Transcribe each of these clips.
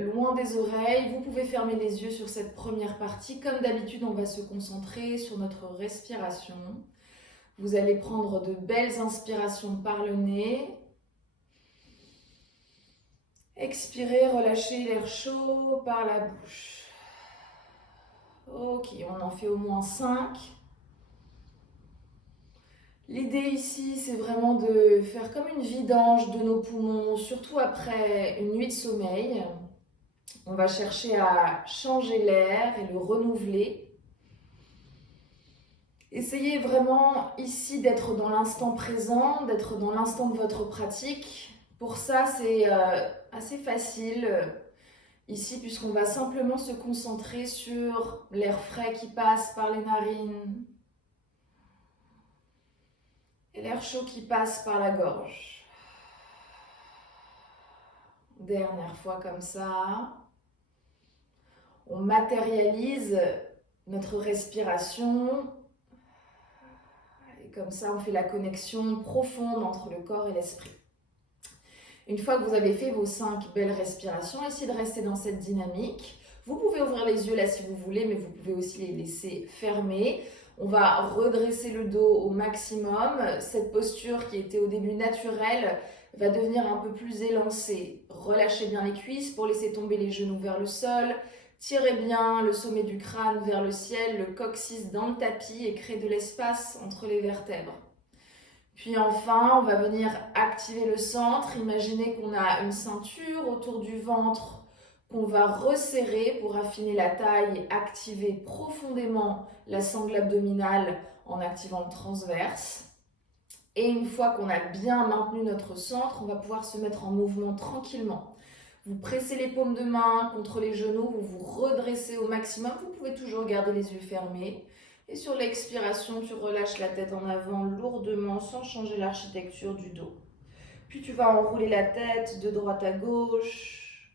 loin des oreilles. Vous pouvez fermer les yeux sur cette première partie. Comme d'habitude, on va se concentrer sur notre respiration. Vous allez prendre de belles inspirations par le nez. Expirez, relâchez l'air chaud par la bouche. Ok, on en fait au moins 5. L'idée ici, c'est vraiment de faire comme une vidange de nos poumons, surtout après une nuit de sommeil. On va chercher à changer l'air et le renouveler. Essayez vraiment ici d'être dans l'instant présent, d'être dans l'instant de votre pratique. Pour ça, c'est assez facile ici, puisqu'on va simplement se concentrer sur l'air frais qui passe par les narines et l'air chaud qui passe par la gorge. Dernière fois comme ça. On matérialise notre respiration. Et comme ça, on fait la connexion profonde entre le corps et l'esprit. Une fois que vous avez fait vos 5 belles respirations, essayez de rester dans cette dynamique. Vous pouvez ouvrir les yeux là si vous voulez, mais vous pouvez aussi les laisser fermés. On va redresser le dos au maximum. Cette posture qui était au début naturelle va devenir un peu plus élancée. Relâchez bien les cuisses pour laisser tomber les genoux vers le sol. Tirez bien le sommet du crâne vers le ciel, le coccyx dans le tapis et créez de l'espace entre les vertèbres. Puis enfin, on va venir activer le centre. Imaginez qu'on a une ceinture autour du ventre qu'on va resserrer pour affiner la taille et activer profondément la sangle abdominale en activant le transverse. Et une fois qu'on a bien maintenu notre centre, on va pouvoir se mettre en mouvement tranquillement. Vous pressez les paumes de main contre les genoux, vous vous redressez au maximum. Vous pouvez toujours garder les yeux fermés. Et sur l'expiration, tu relâches la tête en avant lourdement sans changer l'architecture du dos. Puis tu vas enrouler la tête de droite à gauche,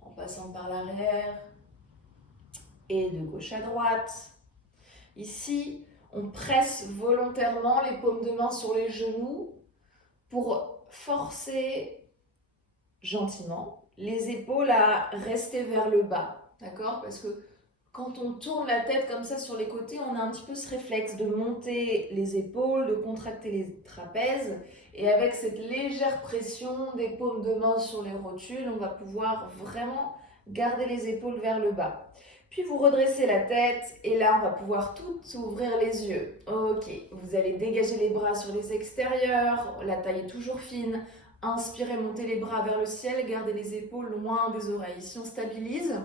en passant par l'arrière et de gauche à droite. Ici, on presse volontairement les paumes de main sur les genoux pour forcer gentiment les épaules à rester vers le bas. D'accord ? Parce que quand on tourne la tête comme ça sur les côtés, on a un petit peu ce réflexe de monter les épaules, de contracter les trapèzes. Et avec cette légère pression des paumes de main sur les rotules, on va pouvoir vraiment garder les épaules vers le bas. Puis vous redressez la tête et là, on va pouvoir tout ouvrir les yeux. Ok, vous allez dégager les bras sur les extérieurs, la taille est toujours fine. Inspirez, montez les bras vers le ciel, gardez les épaules loin des oreilles. Ici, on stabilise.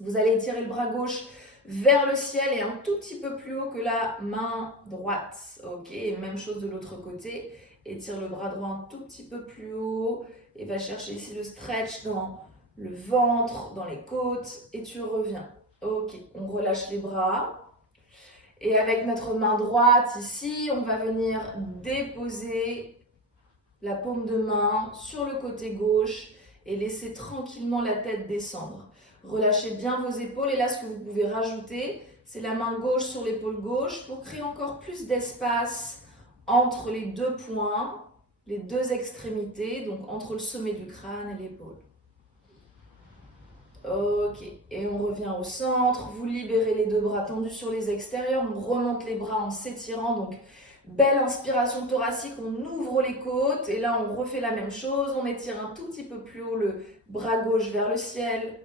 Vous allez étirer le bras gauche vers le ciel et un tout petit peu plus haut que la main droite. Ok, et même chose de l'autre côté. Étire le bras droit un tout petit peu plus haut et va chercher ici le stretch dans le ventre, dans les côtes et tu reviens. Ok, on relâche les bras. Et avec notre main droite ici, on va venir déposer la paume de main sur le côté gauche et laisser tranquillement la tête descendre. Relâchez bien vos épaules et là ce que vous pouvez rajouter, c'est la main gauche sur l'épaule gauche pour créer encore plus d'espace entre les deux points, les deux extrémités, donc entre le sommet du crâne et l'épaule. Ok, et on revient au centre, vous libérez les deux bras tendus sur les extérieurs, on remonte les bras en s'étirant, donc belle inspiration thoracique, on ouvre les côtes et là on refait la même chose, on étire un tout petit peu plus haut le bras gauche vers le ciel.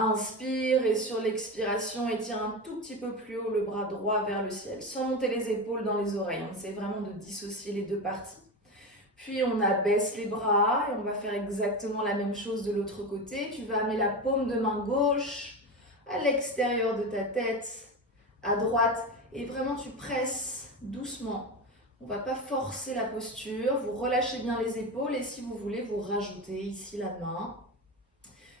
Inspire et sur l'expiration, étire un tout petit peu plus haut le bras droit vers le ciel, sans monter les épaules dans les oreilles. On essaie vraiment de dissocier les deux parties. Puis on abaisse les bras et on va faire exactement la même chose de l'autre côté. Tu vas amener la paume de main gauche à l'extérieur de ta tête, à droite, et vraiment tu presses doucement. On ne va pas forcer la posture, vous relâchez bien les épaules et si vous voulez, vous rajoutez ici la main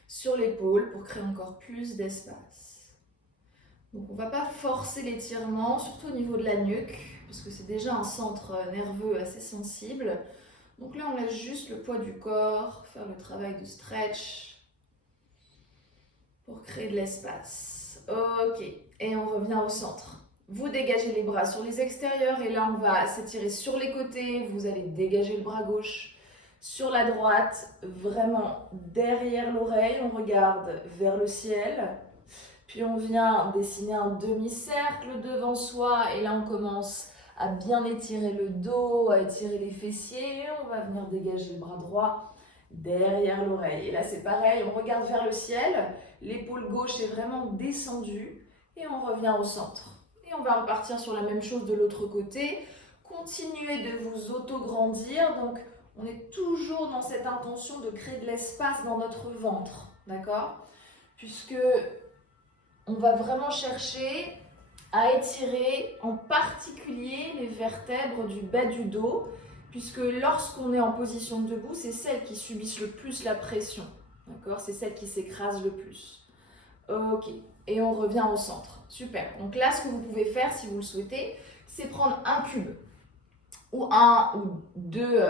sur l'épaule pour créer encore plus d'espace. Donc on ne va pas forcer l'étirement, surtout au niveau de la nuque, parce que c'est déjà un centre nerveux assez sensible. Donc là, on laisse juste le poids du corps faire le travail de stretch pour créer de l'espace. Ok, et on revient au centre. Vous dégagez les bras sur les extérieurs et là, on va s'étirer sur les côtés. Vous allez dégager le bras gauche Sur la droite, vraiment derrière l'oreille, on regarde vers le ciel. Puis on vient dessiner un demi-cercle devant soi et là on commence à bien étirer le dos, à étirer les fessiers. On va venir dégager le bras droit derrière l'oreille. Et là c'est pareil, on regarde vers le ciel, l'épaule gauche est vraiment descendue et on revient au centre. Et on va repartir sur la même chose de l'autre côté. Continuez de vous auto-grandir, donc on est toujours dans cette intention de créer de l'espace dans notre ventre, d'accord? Puisque on va vraiment chercher à étirer en particulier les vertèbres du bas du dos, puisque lorsqu'on est en position debout, c'est celles qui subissent le plus la pression, d'accord? C'est celles qui s'écrasent le plus. Ok, et on revient au centre. Super. Donc là, ce que vous pouvez faire, si vous le souhaitez, c'est prendre un cube ou un ou deux,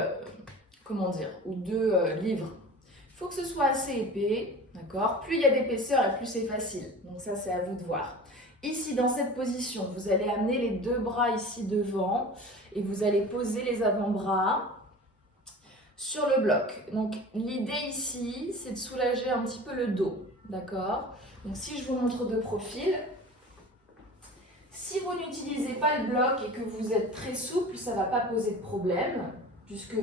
ou deux livres. Il faut que ce soit assez épais, d'accord? Plus il y a d'épaisseur et plus c'est facile. Donc ça, c'est à vous de voir. Ici, dans cette position, vous allez amener les deux bras ici devant et vous allez poser les avant-bras sur le bloc. Donc l'idée ici, c'est de soulager un petit peu le dos, d'accord? Donc si je vous montre de profil, si vous n'utilisez pas le bloc et que vous êtes très souple, ça ne va pas poser de problème, puisque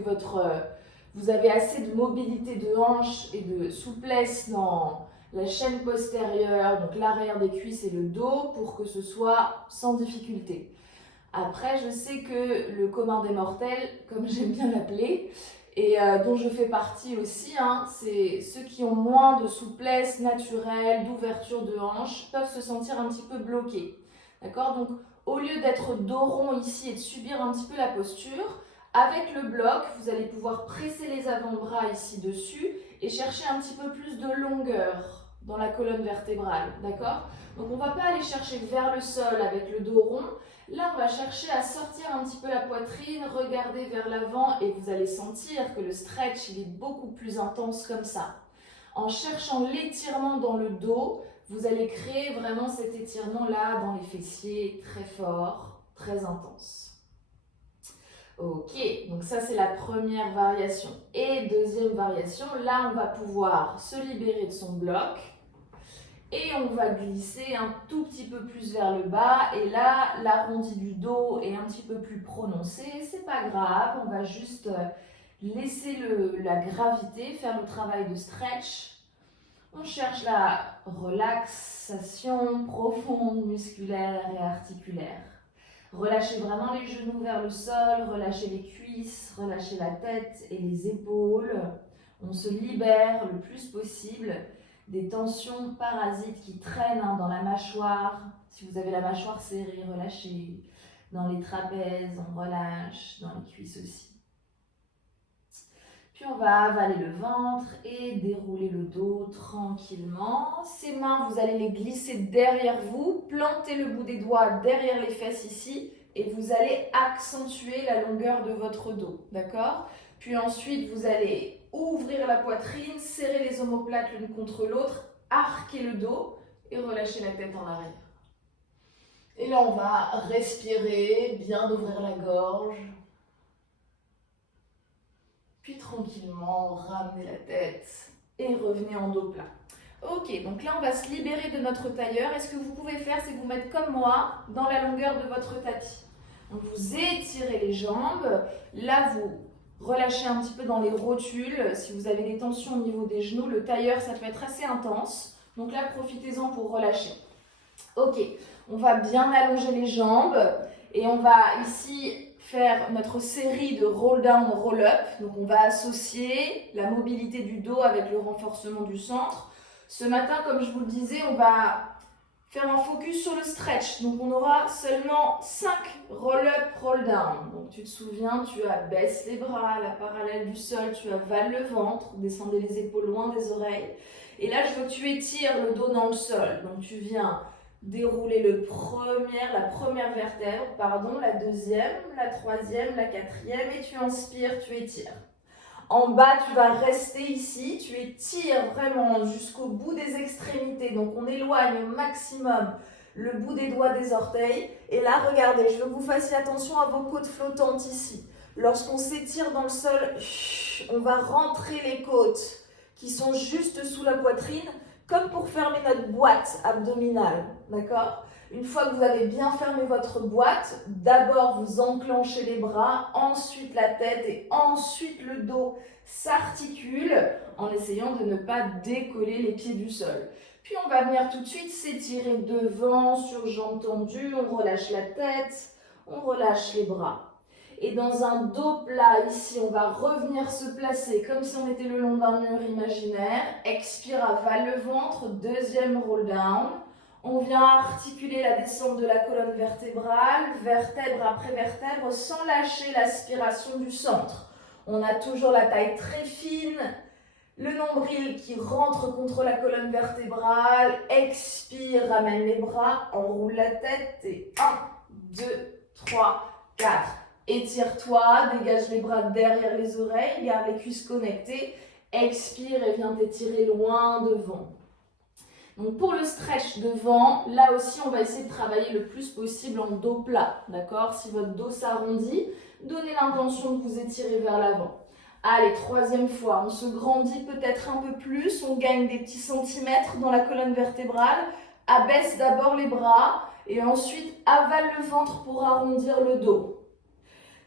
vous avez assez de mobilité de hanche et de souplesse dans la chaîne postérieure, donc l'arrière des cuisses et le dos, pour que ce soit sans difficulté. Après, je sais que le commun des mortels, comme j'aime bien l'appeler, et dont je fais partie aussi, c'est ceux qui ont moins de souplesse naturelle, d'ouverture de hanche, peuvent se sentir un petit peu bloqués. D'accord? Donc, au lieu d'être dos rond ici et de subir un petit peu la posture, avec le bloc, vous allez pouvoir presser les avant-bras ici dessus et chercher un petit peu plus de longueur dans la colonne vertébrale. D'accord? Donc, on ne va pas aller chercher vers le sol avec le dos rond. Là, on va chercher à sortir un petit peu la poitrine, regarder vers l'avant et vous allez sentir que le stretch, il est beaucoup plus intense comme ça. En cherchant l'étirement dans le dos, vous allez créer vraiment cet étirement-là dans les fessiers, très fort, très intense. Ok, donc ça c'est la première variation. Et deuxième variation, là on va pouvoir se libérer de son bloc. Et on va glisser un tout petit peu plus vers le bas. Et là, l'arrondi du dos est un petit peu plus prononcé. C'est pas grave, on va juste laisser la gravité faire le travail de stretch. On cherche la relaxation profonde, musculaire et articulaire. Relâchez vraiment les genoux vers le sol, relâchez les cuisses, relâchez la tête et les épaules. On se libère le plus possible des tensions parasites qui traînent dans la mâchoire. Si vous avez la mâchoire serrée, relâchez. Dans les trapèzes, on relâche. Dans les cuisses aussi. Puis on va avaler le ventre et dérouler le dos tranquillement. Ces mains, vous allez les glisser derrière vous. Plantez le bout des doigts derrière les fesses ici. Et vous allez accentuer la longueur de votre dos. D'accord? Puis ensuite, vous allez ouvrir la poitrine, serrer les omoplates l'une contre l'autre, arquer le dos et relâcher la tête en arrière. Et là, on va respirer, bien ouvrir la gorge. Puis tranquillement, ramenez la tête et revenez en dos plat. Ok, donc là, on va se libérer de notre tailleur. Et ce que vous pouvez faire, c'est vous mettre comme moi dans la longueur de votre tapis. Donc, vous étirez les jambes. Là, vous relâchez un petit peu dans les rotules. Si vous avez des tensions au niveau des genoux, le tailleur, ça peut être assez intense. Donc là, profitez-en pour relâcher. Ok, on va bien allonger les jambes et on va ici faire notre série de roll down, roll up. Donc on va associer la mobilité du dos avec le renforcement du centre. Ce matin, comme je vous le disais, on va faire un focus sur le stretch. Donc on aura seulement 5 roll up, roll down. Donc tu te souviens, tu abaisses les bras à la parallèle du sol, tu avales le ventre, descendez les épaules loin des oreilles. Et là, je veux que tu étires le dos dans le sol. Donc tu viens dérouler la première vertèbre, la deuxième, la troisième, la quatrième, et tu inspires, tu étires. En bas, tu vas rester ici, tu étires vraiment jusqu'au bout des extrémités. Donc on éloigne au maximum le bout des doigts des orteils. Et là, regardez, je veux que vous fassiez attention à vos côtes flottantes ici. Lorsqu'on s'étire dans le sol, on va rentrer les côtes qui sont juste sous la poitrine, comme pour fermer notre boîte abdominale, d'accord? Une fois que vous avez bien fermé votre boîte, d'abord vous enclenchez les bras, ensuite la tête et ensuite le dos s'articule en essayant de ne pas décoller les pieds du sol. Puis on va venir tout de suite s'étirer devant sur jambes tendues, on relâche la tête, on relâche les bras. Et dans un dos plat, ici, on va revenir se placer comme si on était le long d'un mur imaginaire. Expire, avale le ventre, deuxième roll down. On vient articuler la descente de la colonne vertébrale, vertèbre après vertèbre, sans lâcher l'aspiration du centre. On a toujours la taille très fine, le nombril qui rentre contre la colonne vertébrale. Expire, ramène les bras, enroule la tête et 1, 2, 3, 4. Étire-toi, dégage les bras derrière les oreilles, garde les cuisses connectées. Expire et viens t'étirer loin devant. Donc pour le stretch devant, là aussi on va essayer de travailler le plus possible en dos plat, d'accord? Si votre dos s'arrondit, donnez l'intention de vous étirer vers l'avant. Allez, troisième fois, on se grandit peut-être un peu plus, on gagne des petits centimètres dans la colonne vertébrale, abaisse d'abord les bras et ensuite avale le ventre pour arrondir le dos.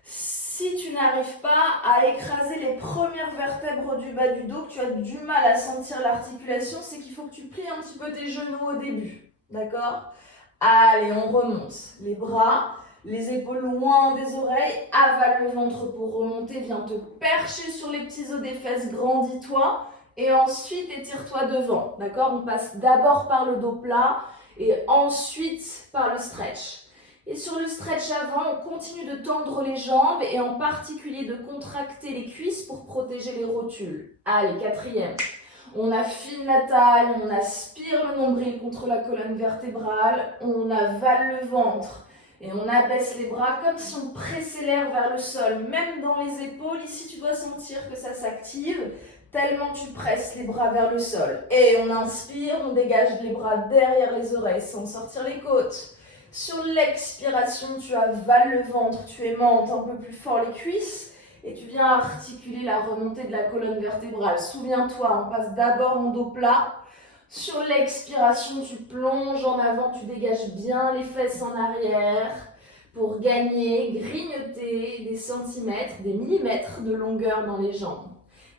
Si tu n'arrives pas à écraser les premières vertèbres du bas du dos, que tu as du mal à sentir l'articulation, c'est qu'il faut que tu plies un petit peu tes genoux au début. D'accord? Allez, on remonte. Les bras, les épaules loin des oreilles, avale le ventre pour remonter, viens te percher sur les petits os des fesses, grandis-toi et ensuite étire-toi devant. D'accord? On passe d'abord par le dos plat et ensuite par le stretch. Et sur le stretch avant, on continue de tendre les jambes et en particulier de contracter les cuisses pour protéger les rotules. Allez, quatrième. On affine la taille, on aspire le nombril contre la colonne vertébrale, on avale le ventre et on abaisse les bras comme si on pressait l'air vers le sol. Même dans les épaules, ici tu dois sentir que ça s'active tellement tu presses les bras vers le sol. Et on inspire, on dégage les bras derrière les oreilles sans sortir les côtes. Sur l'expiration, tu avales le ventre, tu aimantes un peu plus fort les cuisses et tu viens articuler la remontée de la colonne vertébrale. Souviens-toi, on passe d'abord en dos plat. Sur l'expiration, tu plonges en avant, tu dégages bien les fesses en arrière pour gagner, grignoter des centimètres, des millimètres de longueur dans les jambes.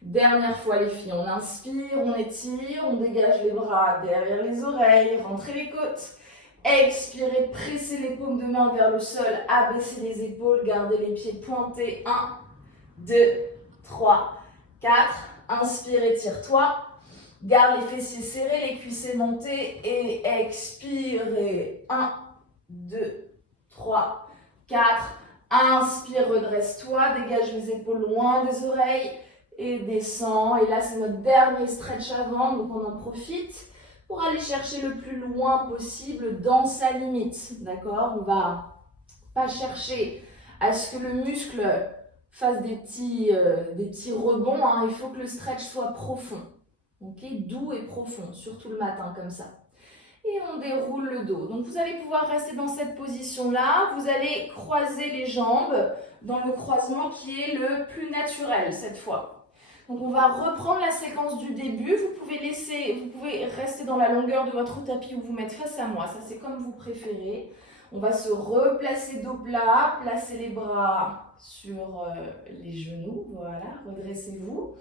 Dernière fois les filles, on inspire, on étire, on dégage les bras derrière les oreilles, rentrez les côtes. Expirez, pressez les paumes de main vers le sol, abaissez les épaules, gardez les pieds pointés. 1, 2, 3, 4. Inspire, étire-toi. Garde les fessiers serrés, les cuisses aimantées et expirez. 1, 2, 3, 4. Inspire, redresse-toi, dégage les épaules loin des oreilles et descends. Et là, c'est notre dernier stretch avant, donc on en profite pour aller chercher le plus loin possible dans sa limite, d'accord? On va pas chercher à ce que le muscle fasse des petits rebonds, hein. Il faut que le stretch soit profond, ok? Doux et profond, surtout le matin comme ça. Et on déroule le dos. Donc vous allez pouvoir rester dans cette position-là. Vous allez croiser les jambes dans le croisement qui est le plus naturel cette fois. Donc on va reprendre la séquence du début. Vous pouvez rester dans la longueur de votre tapis ou vous mettre face à moi. Ça c'est comme vous préférez. On va se replacer dos plat, placer les bras sur les genoux. Voilà, redressez-vous.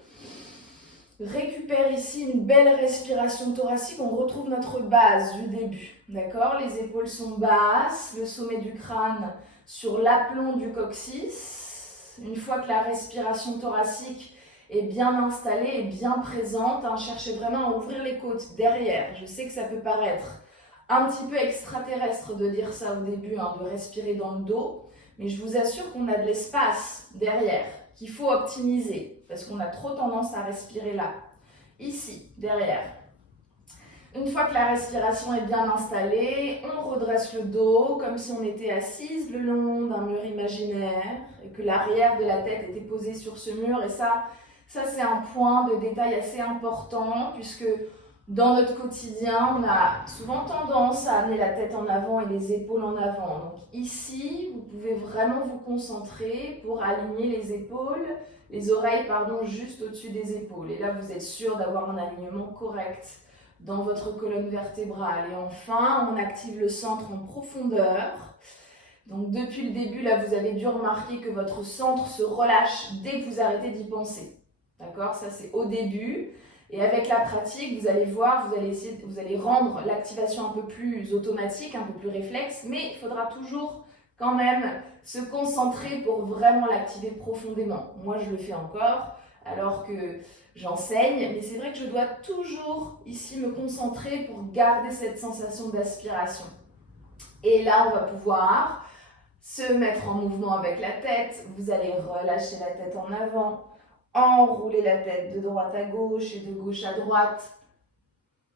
Récupère ici une belle respiration thoracique. On retrouve notre base du début. D'accord? Les épaules sont basses, le sommet du crâne sur l'aplomb du coccyx. Une fois que la respiration thoracique est bien installée et bien présente, hein, cherchez vraiment à ouvrir les côtes derrière. Je sais que ça peut paraître un petit peu extraterrestre de dire ça au début, hein, de respirer dans le dos, mais je vous assure qu'on a de l'espace derrière qu'il faut optimiser parce qu'on a trop tendance à respirer là, ici, derrière. Une fois que la respiration est bien installée, on redresse le dos comme si on était assise le long d'un mur imaginaire et que l'arrière de la tête était posée sur ce mur. Et ça c'est un point de détail assez important puisque Dans notre quotidien, on a souvent tendance à amener la tête en avant et les épaules en avant. Donc ici, vous pouvez vraiment vous concentrer pour aligner les épaules, les oreilles, pardon, juste au-dessus des épaules. Et là, vous êtes sûr d'avoir un alignement correct dans votre colonne vertébrale. Et enfin, on active le centre en profondeur. Donc depuis le début, là, vous avez dû remarquer que votre centre se relâche dès que vous arrêtez d'y penser. D'accord? Ça, c'est au début. Et avec la pratique, vous allez voir, vous allez rendre l'activation un peu plus automatique, un peu plus réflexe, mais il faudra toujours quand même se concentrer pour vraiment l'activer profondément. Moi, je le fais encore alors que j'enseigne, mais c'est vrai que je dois toujours ici me concentrer pour garder cette sensation d'aspiration. Et là, on va pouvoir se mettre en mouvement avec la tête. Vous allez relâcher la tête en avant, enrouler la tête de droite à gauche et de gauche à droite.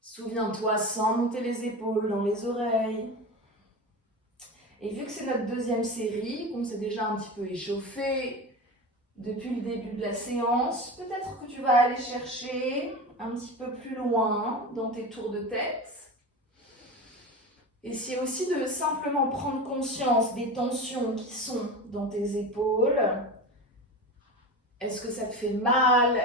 Souviens-toi sans monter les épaules dans les oreilles. Et vu que c'est notre deuxième série, qu'on s'est déjà un petit peu échauffé depuis le début de la séance, peut-être que tu vas aller chercher un petit peu plus loin dans tes tours de tête. Et c'est aussi de simplement prendre conscience des tensions qui sont dans tes épaules. Est-ce que ça te fait mal?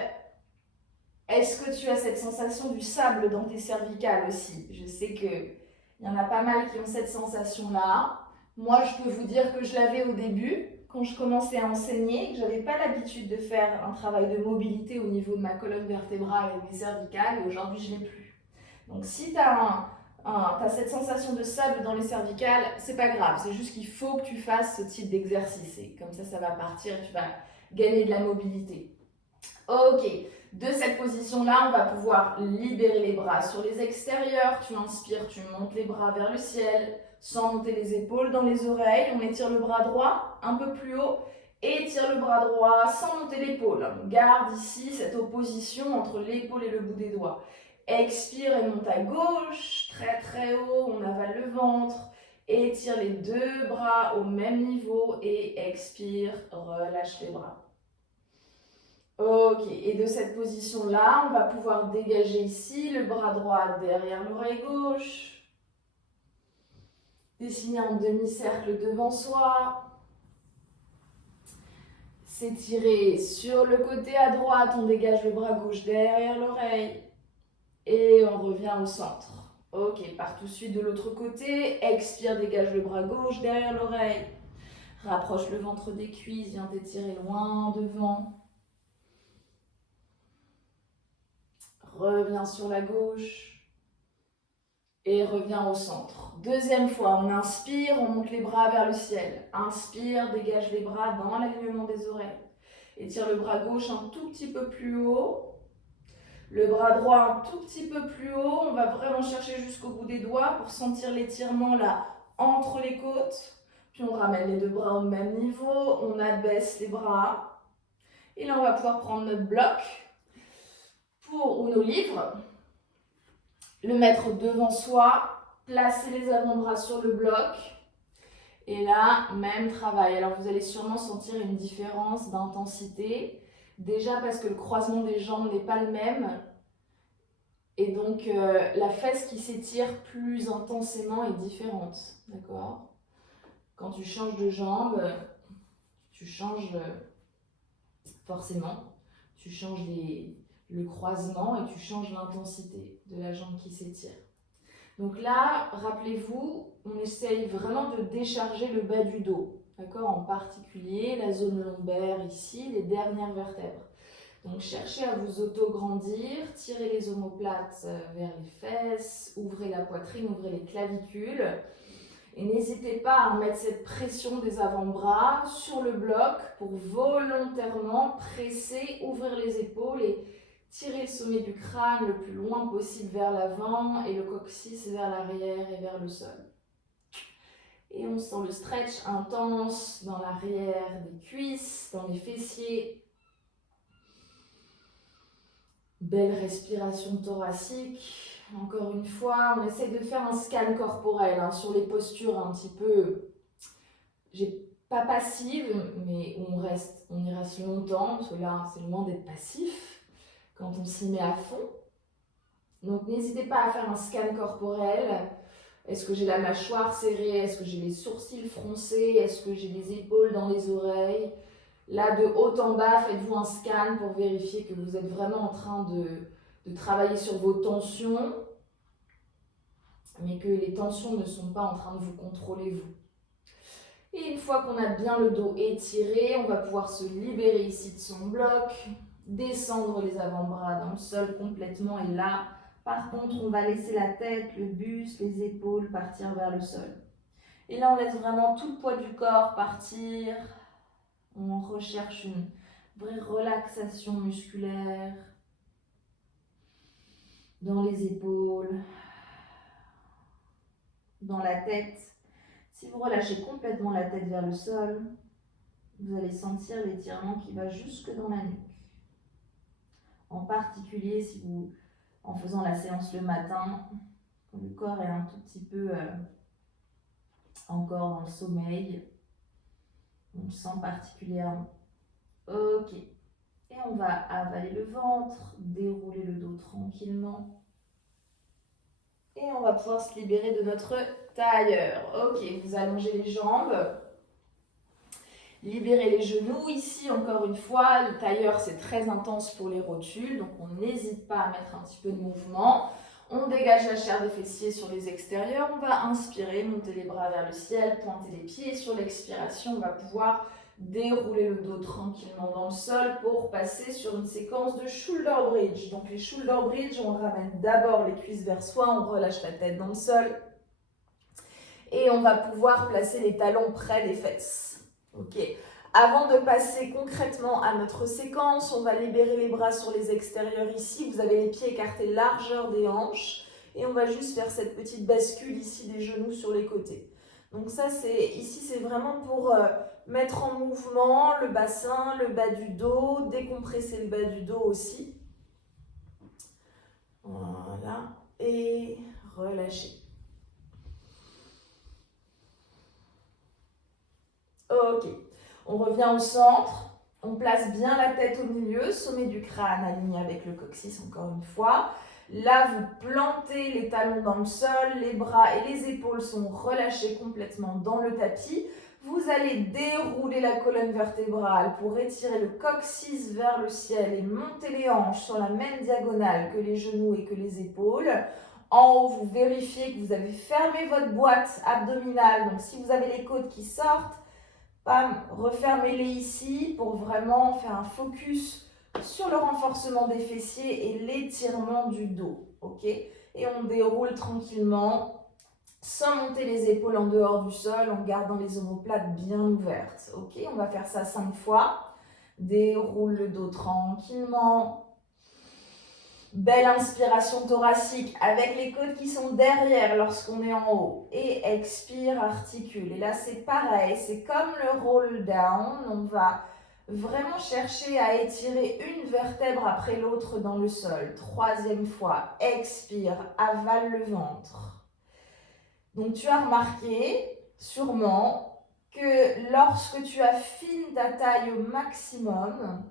Est-ce que tu as cette sensation du sable dans tes cervicales aussi? Je sais qu'il y en a pas mal qui ont cette sensation-là. Moi, je peux vous dire que je l'avais au début, quand je commençais à enseigner, que je n'avais pas l'habitude de faire un travail de mobilité au niveau de ma colonne vertébrale et de mes cervicales, et aujourd'hui, je ne l'ai plus. Donc, si tu as cette sensation de sable dans les cervicales, c'est pas grave, c'est juste qu'il faut que tu fasses ce type d'exercice. Et comme ça va partir et tu vas gagner de la mobilité. Ok, de cette position-là, on va pouvoir libérer les bras sur les extérieurs. Tu inspires, tu montes les bras vers le ciel, sans monter les épaules dans les oreilles. On étire le bras droit un peu plus haut. Étire le bras droit sans monter l'épaule. Garde ici cette opposition entre l'épaule et le bout des doigts. Expire et monte à gauche, très très haut, on avale le ventre. Étire les deux bras au même niveau et expire, relâche les bras. Ok, et de cette position-là, on va pouvoir dégager ici le bras droit derrière l'oreille gauche. Dessiner un demi-cercle devant soi. S'étirer sur le côté à droite, on dégage le bras gauche derrière l'oreille. Et on revient au centre. Ok, pars tout de suite de l'autre côté. Expire, dégage le bras gauche derrière l'oreille. Rapproche le ventre des cuisses, viens t'étirer loin devant. Reviens sur la gauche. Et reviens au centre. Deuxième fois, on inspire, on monte les bras vers le ciel. Inspire, dégage les bras dans l'alignement des oreilles. Étire le bras gauche un tout petit peu plus haut. Le bras droit un tout petit peu plus haut, on va vraiment chercher jusqu'au bout des doigts pour sentir l'étirement là entre les côtes. Puis on ramène les deux bras au même niveau, on abaisse les bras. Et là on va pouvoir prendre notre bloc ou nos livres, le mettre devant soi, placer les avant-bras sur le bloc. Et là, même travail. Alors vous allez sûrement sentir une différence d'intensité. Déjà parce que le croisement des jambes n'est pas le même. Et donc, la fesse qui s'étire plus intensément est différente. D'accord? Quand tu changes de jambe, tu changes forcément. Tu changes le croisement et tu changes l'intensité de la jambe qui s'étire. Donc là, rappelez-vous, on essaye vraiment de décharger le bas du dos. D'accord? En particulier la zone lombaire ici, les dernières vertèbres. Donc cherchez à vous auto-grandir, tirez les omoplates vers les fesses, ouvrez la poitrine, ouvrez les clavicules. Et n'hésitez pas à mettre cette pression des avant-bras sur le bloc pour volontairement presser, ouvrir les épaules et tirer le sommet du crâne le plus loin possible vers l'avant et le coccyx vers l'arrière et vers le sol. Et on sent le stretch intense dans l'arrière des cuisses, dans les fessiers. Belle respiration thoracique. Encore une fois, on essaie de faire un scan corporel sur les postures un petit peu, pas passive, mais on y reste longtemps, parce que là, c'est le moment d'être passif quand on s'y met à fond. Donc n'hésitez pas à faire un scan corporel. Est-ce que j'ai la mâchoire serrée? Est-ce que j'ai les sourcils froncés? Est-ce que j'ai les épaules dans les oreilles? Là, de haut en bas, faites-vous un scan pour vérifier que vous êtes vraiment en train de travailler sur vos tensions, mais que les tensions ne sont pas en train de vous contrôler, vous. Et une fois qu'on a bien le dos étiré, on va pouvoir se libérer ici de son bloc, descendre les avant-bras dans le sol complètement. Et là, par contre, on va laisser la tête, le buste, les épaules partir vers le sol. Et là, on laisse vraiment tout le poids du corps partir. On recherche une vraie relaxation musculaire dans les épaules, dans la tête. Si vous relâchez complètement la tête vers le sol, vous allez sentir l'étirement qui va jusque dans la nuque. En particulier si vous, en faisant la séance le matin, quand le corps est un tout petit peu encore dans le sommeil, on le sent particulièrement. Ok. Et on va avaler le ventre, dérouler le dos tranquillement. Et on va pouvoir se libérer de notre tailleur. Ok, vous allongez les jambes. Libérez les genoux. Ici, encore une fois, le tailleur, c'est très intense pour les rotules. Donc, on n'hésite pas à mettre un petit peu de mouvement. On dégage la chair des fessiers sur les extérieurs. On va inspirer, monter les bras vers le ciel, pointer les pieds. Sur l'expiration, on va pouvoir dérouler le dos tranquillement dans le sol pour passer sur une séquence de shoulder bridge. Donc les shoulder bridge, on ramène d'abord les cuisses vers soi, on relâche la tête dans le sol et on va pouvoir placer les talons près des fesses. Ok. Avant de passer concrètement à notre séquence, on va libérer les bras sur les extérieurs ici. Vous avez les pieds écartés largeur des hanches et on va juste faire cette petite bascule ici des genoux sur les côtés. Donc ça, ici, c'est vraiment pour mettre en mouvement le bassin, le bas du dos, décompresser le bas du dos aussi. Voilà. Et relâcher. Ok. On revient au centre. On place bien la tête au milieu, sommet du crâne aligné avec le coccyx encore une fois. Là, vous plantez les talons dans le sol, les bras et les épaules sont relâchés complètement dans le tapis. Vous allez dérouler la colonne vertébrale pour étirer le coccyx vers le ciel et monter les hanches sur la même diagonale que les genoux et que les épaules. En haut, vous vérifiez que vous avez fermé votre boîte abdominale. Donc, si vous avez les côtes qui sortent, refermez-les ici pour vraiment faire un focus sur le renforcement des fessiers et l'étirement du dos, ok? Et on déroule tranquillement, sans monter les épaules en dehors du sol, en gardant les omoplates bien ouvertes, ok? On va faire ça 5 fois. Déroule le dos tranquillement. Belle inspiration thoracique avec les côtes qui sont derrière lorsqu'on est en haut. Et expire, articule. Et là, c'est pareil, c'est comme le roll down. On va vraiment chercher à étirer une vertèbre après l'autre dans le sol. 3e fois, expire, avale le ventre. Donc, tu as remarqué sûrement que lorsque tu affines ta taille au maximum,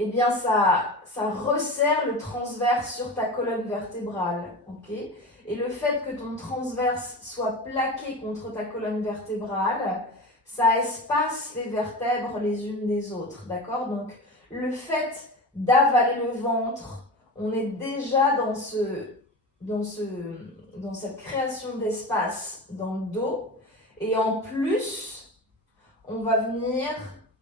eh bien, ça resserre le transverse sur ta colonne vertébrale, ok? Et le fait que ton transverse soit plaqué contre ta colonne vertébrale, ça espace les vertèbres les unes des autres, d'accord? Donc, le fait d'avaler le ventre, on est déjà dans cette création d'espace dans le dos. Et en plus, on va venir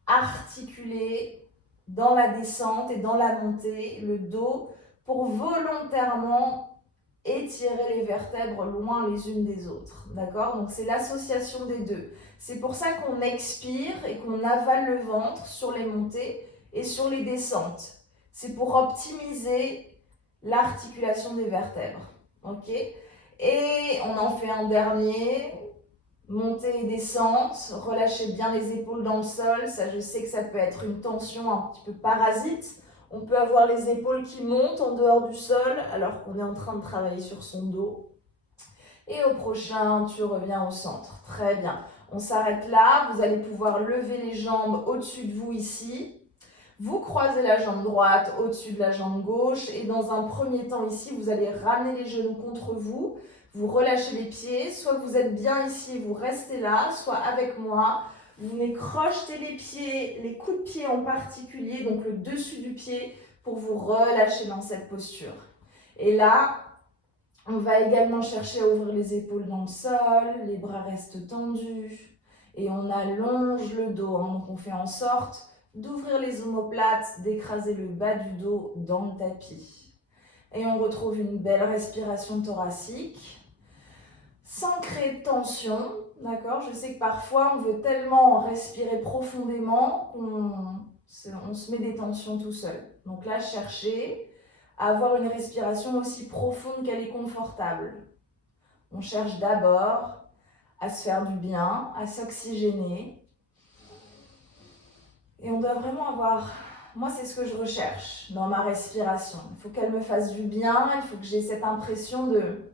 articuler dans la descente et dans la montée, le dos, pour volontairement étirer les vertèbres loin les unes des autres. D'accord? Donc c'est l'association des deux. C'est pour ça qu'on expire et qu'on avale le ventre sur les montées et sur les descentes. C'est pour optimiser l'articulation des vertèbres. Ok? Et on en fait un dernier. Montée et descente, relâchez bien les épaules dans le sol, ça je sais que ça peut être une tension un petit peu parasite. On peut avoir les épaules qui montent en dehors du sol alors qu'on est en train de travailler sur son dos. Et au prochain, tu reviens au centre. Très bien. On s'arrête là, vous allez pouvoir lever les jambes au-dessus de vous ici. Vous croisez la jambe droite au-dessus de la jambe gauche et dans un premier temps ici, vous allez ramener les genoux contre vous. Vous relâchez les pieds, soit vous êtes bien ici, vous restez là, soit avec moi. Vous venez crocheter les pieds, les coups de pied en particulier, donc le dessus du pied, pour vous relâcher dans cette posture. Et là, on va également chercher à ouvrir les épaules dans le sol, les bras restent tendus et on allonge le dos. Donc on fait en sorte d'ouvrir les omoplates, d'écraser le bas du dos dans le tapis. Et on retrouve une belle respiration thoracique, sans créer de tension, d'accord? Je sais que parfois on veut tellement respirer profondément qu'on se met des tensions tout seul. Donc là, cherchez à avoir une respiration aussi profonde qu'elle est confortable. On cherche d'abord à se faire du bien, à s'oxygéner. Et on doit vraiment avoir, moi c'est ce que je recherche dans ma respiration. Il faut qu'elle me fasse du bien, il faut que j'ai cette impression de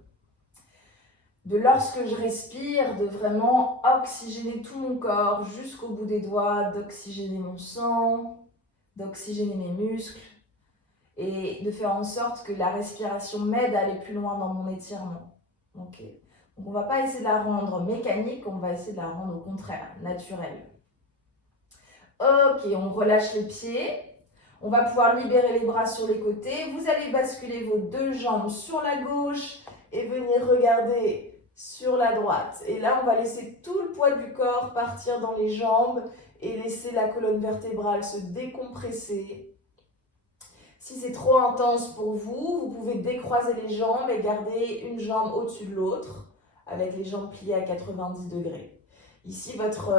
lorsque je respire, de vraiment oxygéner tout mon corps jusqu'au bout des doigts, d'oxygéner mon sang, d'oxygéner mes muscles et de faire en sorte que la respiration m'aide à aller plus loin dans mon étirement. Okay. Donc on ne va pas essayer de la rendre mécanique, on va essayer de la rendre au contraire, naturelle. Ok, on relâche les pieds. On va pouvoir libérer les bras sur les côtés. Vous allez basculer vos deux jambes sur la gauche et venir regarder sur la droite. Et là, on va laisser tout le poids du corps partir dans les jambes et laisser la colonne vertébrale se décompresser. Si c'est trop intense pour vous, vous pouvez décroiser les jambes et garder une jambe au-dessus de l'autre avec les jambes pliées à 90 degrés. Ici, votre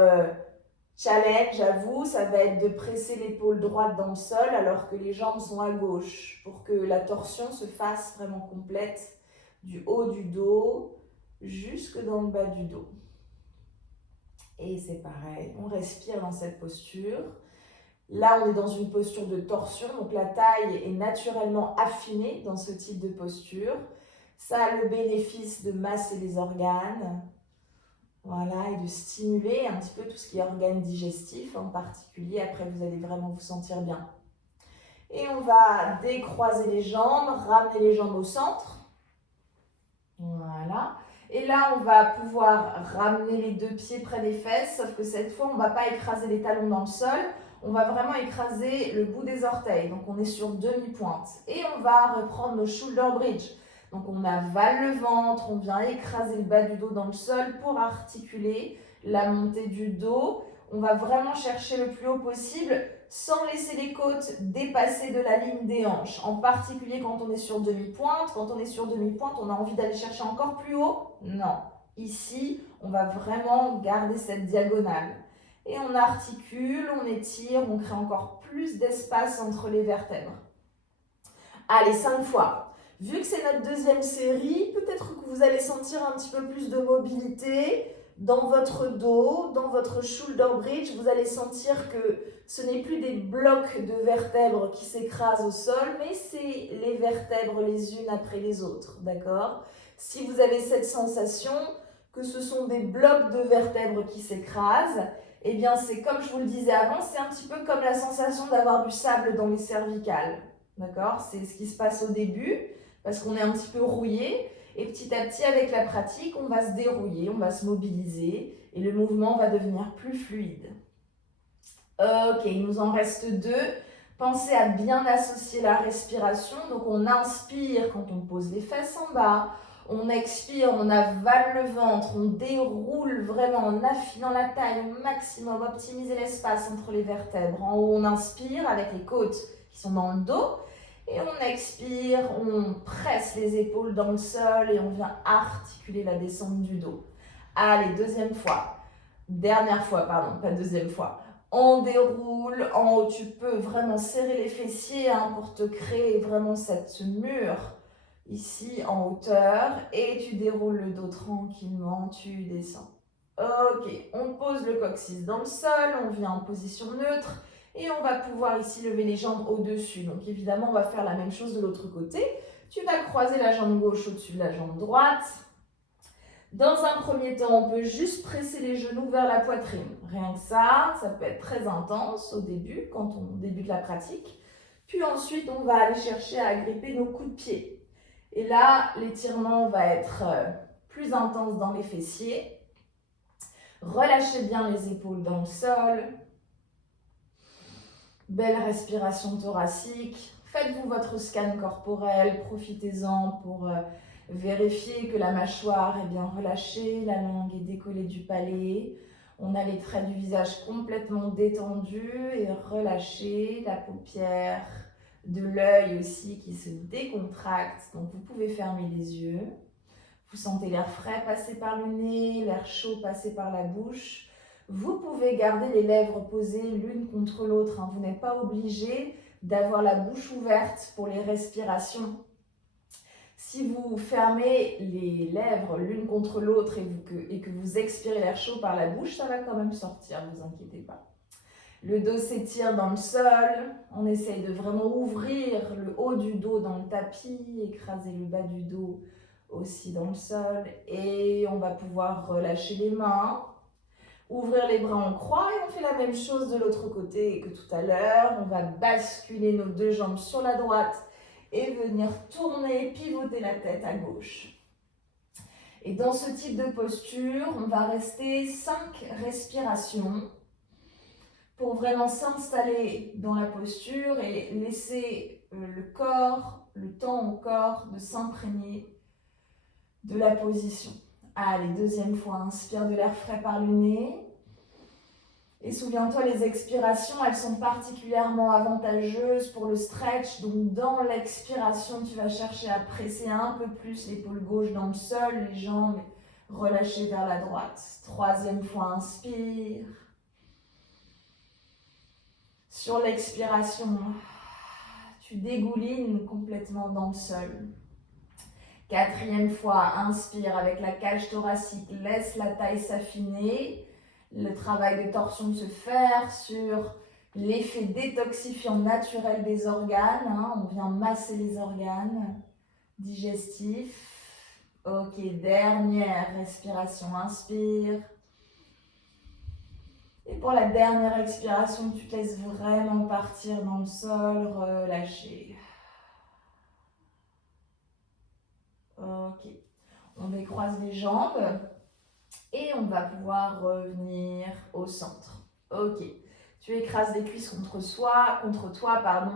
challenge à vous, ça va être de presser l'épaule droite dans le sol alors que les jambes sont à gauche pour que la torsion se fasse vraiment complète du haut du dos jusque dans le bas du dos. Et c'est pareil, on respire dans cette posture. Là, on est dans une posture de torsion, donc la taille est naturellement affinée dans ce type de posture. Ça a le bénéfice de masser les organes, voilà, et de stimuler un petit peu tout ce qui est organes digestifs en particulier. Après, vous allez vraiment vous sentir bien. Et on va décroiser les jambes, ramener les jambes au centre. Voilà. Et là, on va pouvoir ramener les deux pieds près des fesses, sauf que cette fois, on ne va pas écraser les talons dans le sol. On va vraiment écraser le bout des orteils. Donc, on est sur demi-pointe. Et on va reprendre nos shoulder bridge. Donc, on avale le ventre, on vient écraser le bas du dos dans le sol pour articuler la montée du dos. On va vraiment chercher le plus haut possible sans laisser les côtes dépasser de la ligne des hanches. En particulier quand on est sur demi-pointe. Quand on est sur demi-pointe, on a envie d'aller chercher encore plus haut? Non. Ici, on va vraiment garder cette diagonale. Et on articule, on étire, on crée encore plus d'espace entre les vertèbres. Allez, 5 fois. Vu que c'est notre deuxième série, peut-être que vous allez sentir un petit peu plus de mobilité dans votre dos, dans votre shoulder bridge. Vous allez sentir que ce n'est plus des blocs de vertèbres qui s'écrasent au sol, mais c'est les vertèbres les unes après les autres, d'accord? Si vous avez cette sensation que ce sont des blocs de vertèbres qui s'écrasent, eh bien c'est comme je vous le disais avant, c'est un petit peu comme la sensation d'avoir du sable dans les cervicales, d'accord? C'est ce qui se passe au début, parce qu'on est un petit peu rouillé, et petit à petit, avec la pratique, on va se dérouiller, on va se mobiliser, et le mouvement va devenir plus fluide. Ok, il nous en reste 2. Pensez à bien associer la respiration. Donc on inspire quand on pose les fesses en bas, on expire, on avale le ventre, on déroule vraiment en affinant la taille au maximum, optimiser l'espace entre les vertèbres. En haut, on inspire avec les côtes qui sont dans le dos. Et on expire, on presse les épaules dans le sol et on vient articuler la descente du dos. Allez, deuxième fois. Dernière fois, pardon, pas deuxième fois. On déroule, en haut, tu peux vraiment serrer les fessiers pour te créer vraiment cette mur ici en hauteur. Et tu déroules le dos tranquillement, tu descends. Ok, on pose le coccyx dans le sol, on vient en position neutre. Et on va pouvoir ici lever les jambes au-dessus. Donc évidemment, on va faire la même chose de l'autre côté. Tu vas croiser la jambe gauche au-dessus de la jambe droite. Dans un premier temps, on peut juste presser les genoux vers la poitrine. Rien que ça peut être très intense au début, quand on débute la pratique. Puis ensuite, on va aller chercher à agripper nos coups de pied. Et là, l'étirement va être plus intense dans les fessiers. Relâchez bien les épaules dans le sol. Belle respiration thoracique. Faites-vous votre scan corporel. Profitez-en pour vérifier que la mâchoire est bien relâchée, la langue est décollée du palais. On a les traits du visage complètement détendus et relâchés. La paupière de l'œil aussi qui se décontracte. Donc vous pouvez fermer les yeux. Vous sentez l'air frais passer par le nez, l'air chaud passer par la bouche. Vous pouvez garder les lèvres posées l'une contre l'autre. Vous n'êtes pas obligé d'avoir la bouche ouverte pour les respirations. Si vous fermez les lèvres l'une contre l'autre et que vous expirez l'air chaud par la bouche, ça va quand même sortir, ne vous inquiétez pas. Le dos s'étire dans le sol. On essaye de vraiment ouvrir le haut du dos dans le tapis, écraser le bas du dos aussi dans le sol. Et on va pouvoir relâcher les mains, ouvrir les bras en croix et on fait la même chose de l'autre côté que tout à l'heure. On va basculer nos deux jambes sur la droite et venir tourner, pivoter la tête à gauche. Et dans ce type de posture, on va rester 5 respirations pour vraiment s'installer dans la posture et laisser le corps, le temps au corps de s'imprégner de la position. Allez, deuxième fois, inspire de l'air frais par le nez. Et souviens-toi, les expirations, elles sont particulièrement avantageuses pour le stretch. Donc, dans l'expiration, tu vas chercher à presser un peu plus l'épaule gauche dans le sol, les jambes relâchées vers la droite. Troisième fois, inspire. Sur l'expiration, tu dégoulines complètement dans le sol. Quatrième fois, inspire avec la cage thoracique, laisse la taille s'affiner. Le travail de torsion se faire sur l'effet détoxifiant naturel des organes. On vient masser les organes digestifs. Ok, dernière respiration, inspire. Et pour la dernière expiration, tu te laisses vraiment partir dans le sol, relâcher. Ok, on décroise les jambes et on va pouvoir revenir au centre. Ok, tu écrases les cuisses contre toi,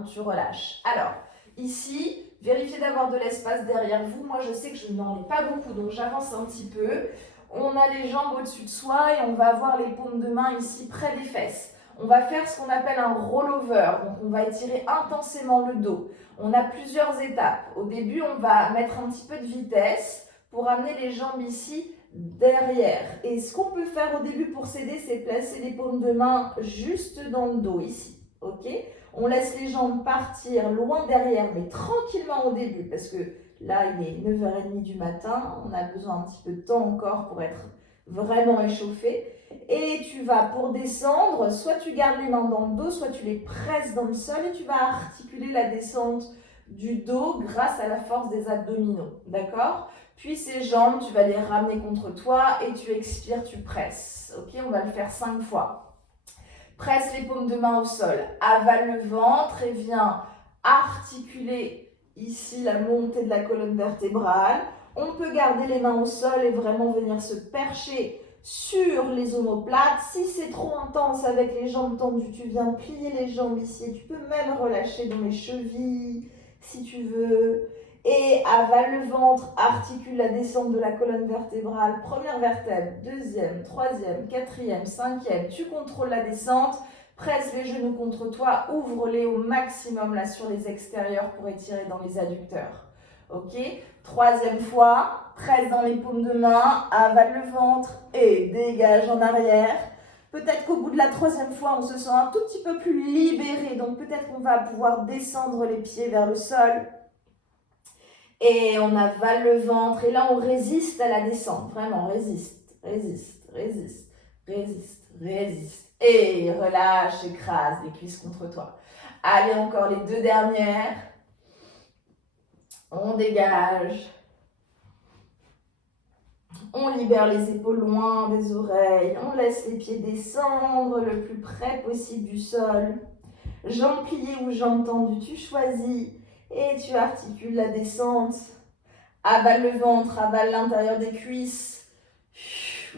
tu relâches. Alors, ici, vérifiez d'avoir de l'espace derrière vous. Moi, je sais que je n'en ai pas beaucoup, donc j'avance un petit peu. On a les jambes au-dessus de soi et on va avoir les paumes de main ici près des fesses. On va faire ce qu'on appelle un rollover, donc on va étirer intensément le dos. On a plusieurs étapes. Au début, on va mettre un petit peu de vitesse pour amener les jambes ici derrière. Et ce qu'on peut faire au début pour s'aider, c'est placer les paumes de main juste dans le dos ici. Ok ? On laisse les jambes partir loin derrière, mais tranquillement au début, parce que là, il est 9h30 du matin. On a besoin un petit peu de temps encore pour être vraiment échauffé. Et tu vas, pour descendre, soit tu gardes les mains dans le dos, soit tu les presses dans le sol et tu vas articuler la descente du dos grâce à la force des abdominaux. D'accord ? Puis ces jambes, tu vas les ramener contre toi et tu expires, tu presses. Ok ? On va le faire 5 fois. Presse les paumes de main au sol. Avale le ventre et viens articuler ici la montée de la colonne vertébrale. On peut garder les mains au sol et vraiment venir se percher sur les omoplates. Si c'est trop intense avec les jambes tendues, tu viens plier les jambes ici et tu peux même relâcher dans les chevilles si tu veux. Et avale le ventre, articule la descente de la colonne vertébrale. Première vertèbre, deuxième, troisième, quatrième, cinquième. Tu contrôles la descente. Presse les genoux contre toi, ouvre-les au maximum là sur les extérieurs pour étirer dans les adducteurs. Ok ? Troisième fois, presse dans les paumes de main, avale le ventre et dégage en arrière. Peut-être qu'au bout de la troisième fois, on se sent un tout petit peu plus libéré. Donc peut-être qu'on va pouvoir descendre les pieds vers le sol. Et on avale le ventre. Et là, on résiste à la descente. Vraiment, résiste, résiste, résiste, résiste, résiste. Et relâche, écrase les cuisses contre toi. Allez, encore les 2 dernières. On dégage. On libère les épaules loin des oreilles. On laisse les pieds descendre le plus près possible du sol. Jambes pliées ou jambes tendues, tu choisis. Et tu articules la descente. Avale le ventre, avale l'intérieur des cuisses.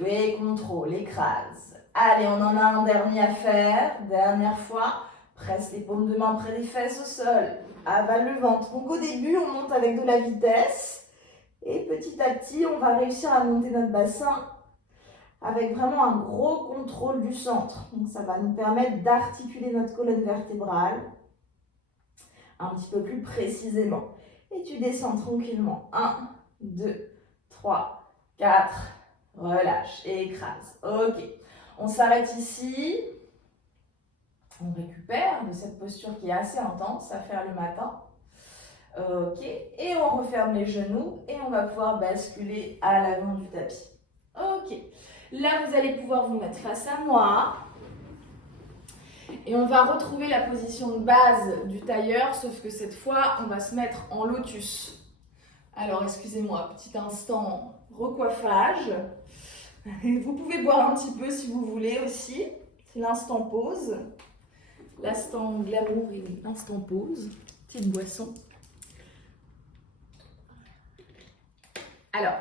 Et contrôle, écrase. Allez, on en a un dernier à faire. Dernière fois. Presse les paumes de main près des fesses au sol. Avale le ventre. Donc au début, on monte avec de la vitesse. Et petit à petit, on va réussir à monter notre bassin avec vraiment un gros contrôle du centre. Donc ça va nous permettre d'articuler notre colonne vertébrale un petit peu plus précisément. Et tu descends tranquillement. 1, 2, 3, 4. Relâche et écrase. Ok. On s'arrête ici. On récupère de cette posture qui est assez intense à faire le matin. Ok. Et on referme les genoux et on va pouvoir basculer à l'avant du tapis. Ok. Là, vous allez pouvoir vous mettre face à moi. Et on va retrouver la position de base du tailleur, sauf que cette fois, on va se mettre en lotus. Alors, excusez-moi, petit instant recoiffage. Vous pouvez boire un petit peu si vous voulez aussi. C'est l'instant pause. L'instant glamour et l'instant pause. Petite boisson. Alors,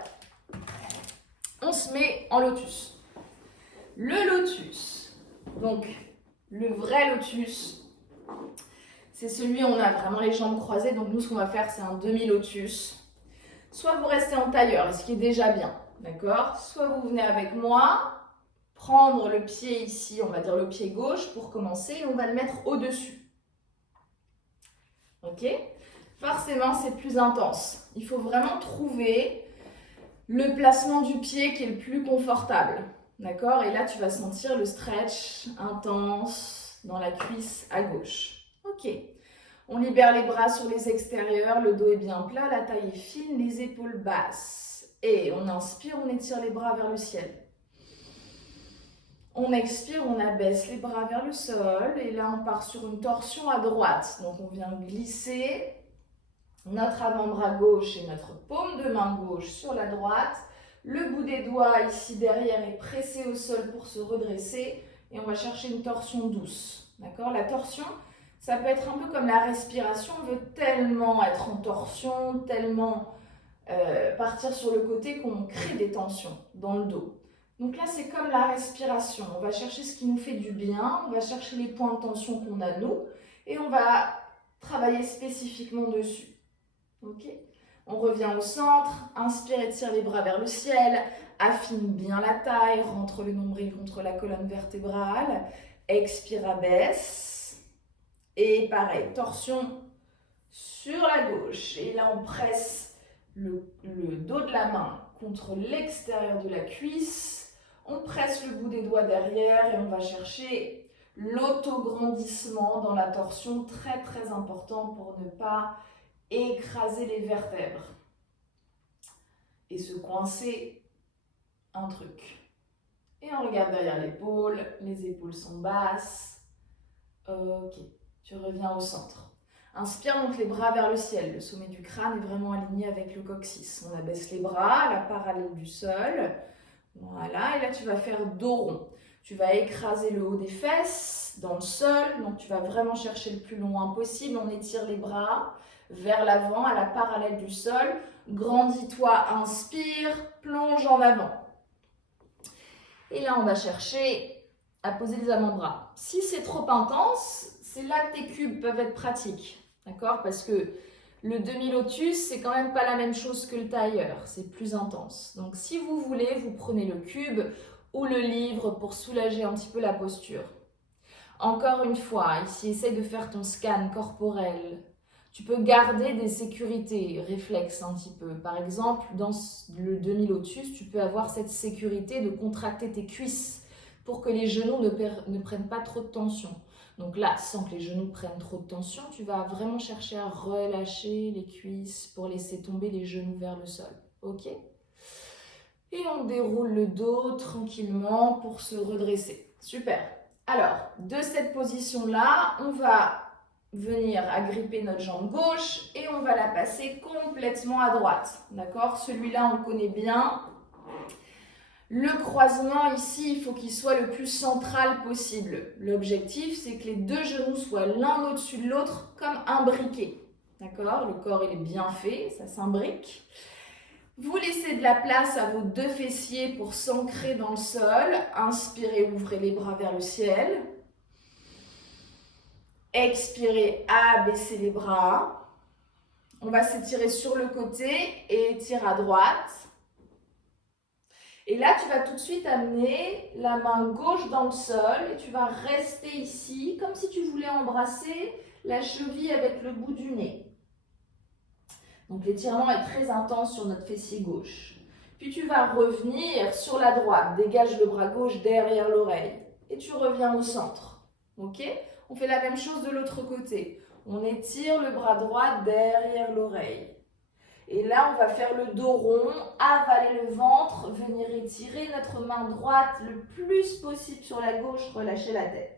on se met en lotus. Le lotus, donc le vrai lotus, c'est celui où on a vraiment les jambes croisées. Donc nous, ce qu'on va faire, c'est un demi-lotus. Soit vous restez en tailleur, ce qui est déjà bien, d'accord? Soit vous venez avec moi, prendre le pied ici, on va dire le pied gauche pour commencer, et on va le mettre au-dessus. Ok? Forcément, c'est plus intense. Il faut vraiment trouver le placement du pied qui est le plus confortable. D'accord? Et là, tu vas sentir le stretch intense dans la cuisse à gauche. Ok. On libère les bras sur les extérieurs, le dos est bien plat, la taille est fine, les épaules basses. Et on inspire, on étire les bras vers le ciel. On expire, on abaisse les bras vers le sol. Et là, on part sur une torsion à droite. Donc, on vient glisser notre avant-bras gauche et notre paume de main gauche sur la droite. Le bout des doigts ici derrière est pressé au sol pour se redresser. Et on va chercher une torsion douce. D'accord? La torsion, ça peut être un peu comme la respiration. On veut tellement être en torsion, tellement partir sur le côté qu'on crée des tensions dans le dos. Donc là, c'est comme la respiration. On va chercher ce qui nous fait du bien. On va chercher les points de tension qu'on a nous. Et on va travailler spécifiquement dessus. Ok? On revient au centre, inspire, étire les bras vers le ciel, affine bien la taille, rentre le nombril contre la colonne vertébrale, expire, abaisse, et pareil, torsion sur la gauche, et là on presse le dos de la main contre l'extérieur de la cuisse, on presse le bout des doigts derrière et on va chercher l'autograndissement dans la torsion, très très important pour ne pas écraser les vertèbres et se coincer un truc. Et on regarde derrière l'épaule, les épaules sont basses. Ok, tu reviens au centre. Inspire, monte les bras vers le ciel. Le sommet du crâne est vraiment aligné avec le coccyx. On abaisse les bras à la parallèle du sol. Voilà, et là tu vas faire dos rond. Tu vas écraser le haut des fesses dans le sol. Donc tu vas vraiment chercher le plus loin possible. On étire les bras vers l'avant, à la parallèle du sol. Grandis-toi, inspire, plonge en avant. Et là, on va chercher à poser les avant-bras. Si c'est trop intense, c'est là que tes cubes peuvent être pratiques. D'accord? Parce que le demi-lotus, c'est quand même pas la même chose que le tailleur. C'est plus intense. Donc, si vous voulez, vous prenez le cube ou le livre pour soulager un petit peu la posture. Encore une fois, ici, essaye de faire ton scan corporel. Tu peux garder des sécurités, réflexes un petit peu. Par exemple, dans le demi-lotus, tu peux avoir cette sécurité de contracter tes cuisses pour que les genoux ne prennent pas trop de tension. Donc là, sans que les genoux prennent trop de tension, tu vas vraiment chercher à relâcher les cuisses pour laisser tomber les genoux vers le sol. Ok? Et on déroule le dos tranquillement pour se redresser. Super. Alors, de cette position-là, on va venir agripper notre jambe gauche et on va la passer complètement à droite. D'accord? Celui-là, on le connaît bien. Le croisement ici, il faut qu'il soit le plus central possible. L'objectif, c'est que les deux genoux soient l'un au-dessus de l'autre comme un briquet. D'accord? Le corps, il est bien fait, ça s'imbrique. Vous laissez de la place à vos deux fessiers pour s'ancrer dans le sol. Inspirez, ouvrez les bras vers le ciel. Expirez, abaissez les bras. On va s'étirer sur le côté et étire à droite. Et là, tu vas tout de suite amener la main gauche dans le sol et tu vas rester ici comme si tu voulais embrasser la cheville avec le bout du nez. Donc l'étirement est très intense sur notre fessier gauche. Puis tu vas revenir sur la droite, dégage le bras gauche derrière l'oreille et tu reviens au centre. Ok? On fait la même chose de l'autre côté. On étire le bras droit derrière l'oreille. Et là, on va faire le dos rond, avaler le ventre, venir étirer notre main droite le plus possible sur la gauche, relâcher la tête.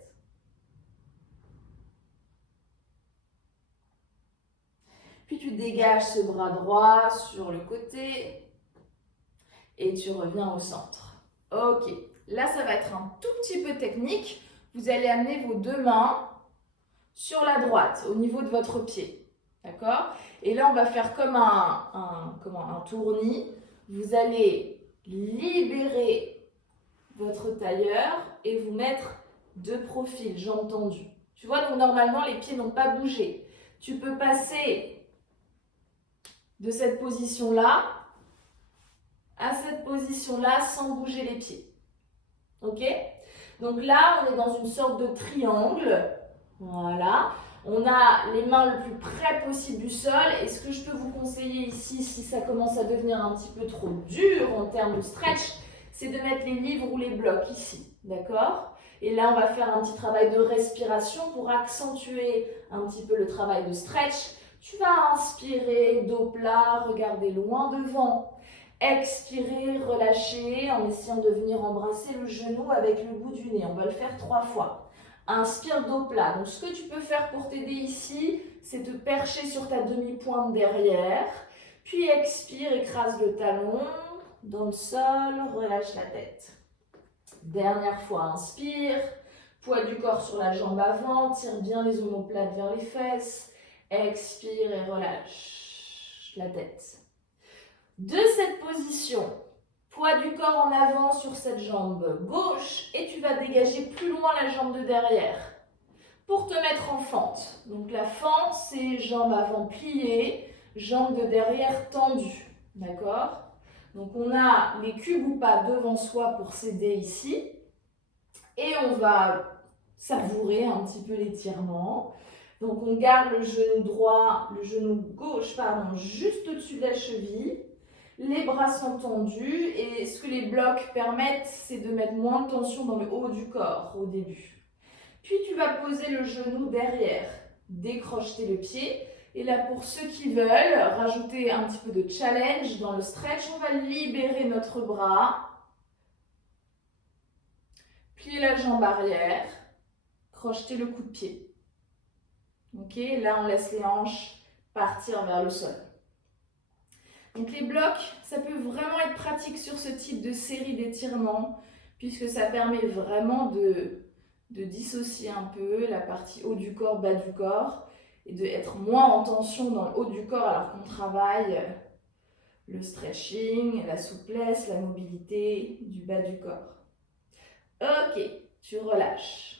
Puis tu dégages ce bras droit sur le côté et tu reviens au centre. Ok, là ça va être un tout petit peu technique. Vous allez amener vos deux mains sur la droite, au niveau de votre pied. D'accord? Et là, on va faire comme un tournis. Vous allez libérer votre tailleur et vous mettre de profil, jambes tendues. Tu vois, donc normalement, les pieds n'ont pas bougé. Tu peux passer de cette position-là à cette position-là sans bouger les pieds. Ok? Donc là, on est dans une sorte de triangle. Voilà. On a les mains le plus près possible du sol. Et ce que je peux vous conseiller ici, si ça commence à devenir un petit peu trop dur en termes de stretch, c'est de mettre les livres ou les blocs ici. D'accord? Et là, on va faire un petit travail de respiration pour accentuer un petit peu le travail de stretch. Tu vas inspirer, dos plat, regarder loin devant. Expirer, relâcher en essayant de venir embrasser le genou avec le bout du nez. On va le faire 3 fois. Inspire, dos plat. Donc, ce que tu peux faire pour t'aider ici, c'est te percher sur ta demi-pointe derrière. Puis, expire, écrase le talon dans le sol, relâche la tête. Dernière fois, inspire. Poids du corps sur la jambe avant. Tire bien les omoplates vers les fesses. Expire et relâche la tête. De cette position, poids du corps en avant sur cette jambe gauche et tu vas dégager plus loin la jambe de derrière pour te mettre en fente. Donc la fente, c'est jambe avant pliée, jambe de derrière tendue. D'accord? Donc on a les cubes ou pas devant soi pour s'aider ici. Et on va savourer un petit peu l'étirement. Donc on garde le genou gauche, juste au-dessus de la cheville. Les bras sont tendus et ce que les blocs permettent, c'est de mettre moins de tension dans le haut du corps au début. Puis tu vas poser le genou derrière, décrocher le pied. Et là, pour ceux qui veulent rajouter un petit peu de challenge dans le stretch, on va libérer notre bras. Plier la jambe arrière, crocheter le coup de pied. Ok, là on laisse les hanches partir vers le sol. Donc les blocs, ça peut vraiment être pratique sur ce type de série d'étirements puisque ça permet vraiment de dissocier un peu la partie haut du corps, bas du corps et d'être moins en tension dans le haut du corps alors qu'on travaille le stretching, la souplesse, la mobilité du bas du corps. Ok, tu relâches.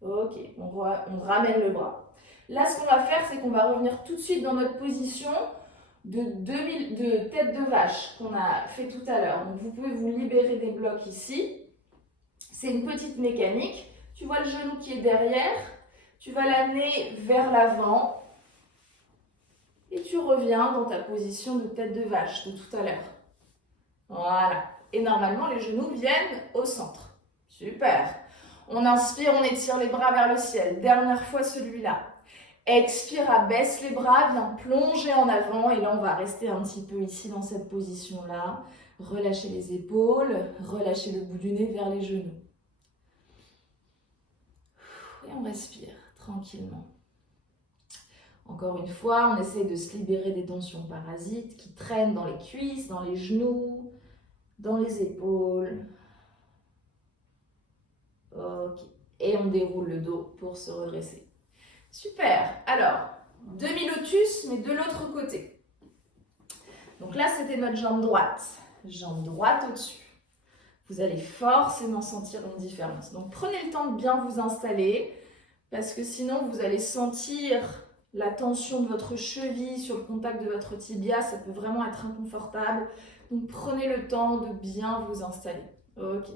Ok, on ramène le bras. Là, ce qu'on va faire, c'est qu'on va revenir tout de suite dans notre position de tête de vache qu'on a fait tout à l'heure. Donc, vous pouvez vous libérer des blocs ici. C'est une petite mécanique. Tu vois le genou qui est derrière. Tu vas l'amener vers l'avant. Et tu reviens dans ta position de tête de vache de tout à l'heure. Voilà. Et normalement, les genoux viennent au centre. Super. On inspire, on étire les bras vers le ciel. Dernière fois celui-là. Expire, abaisse les bras, viens plonger en avant. Et là, on va rester un petit peu ici dans cette position-là. Relâchez les épaules, relâchez le bout du nez vers les genoux. Et on respire tranquillement. Encore une fois, on essaie de se libérer des tensions parasites qui traînent dans les cuisses, dans les genoux. dans les épaules. Ok. Et on déroule le dos pour se redresser. Super. Alors, demi-lotus, mais de l'autre côté. Donc là, c'était notre jambe droite. Jambe droite au-dessus. Vous allez forcément sentir une différence. Donc, prenez le temps de bien vous installer parce que sinon, vous allez sentir la tension de votre cheville sur le contact de votre tibia. Ça peut vraiment être inconfortable. Donc, prenez le temps de bien vous installer. Ok.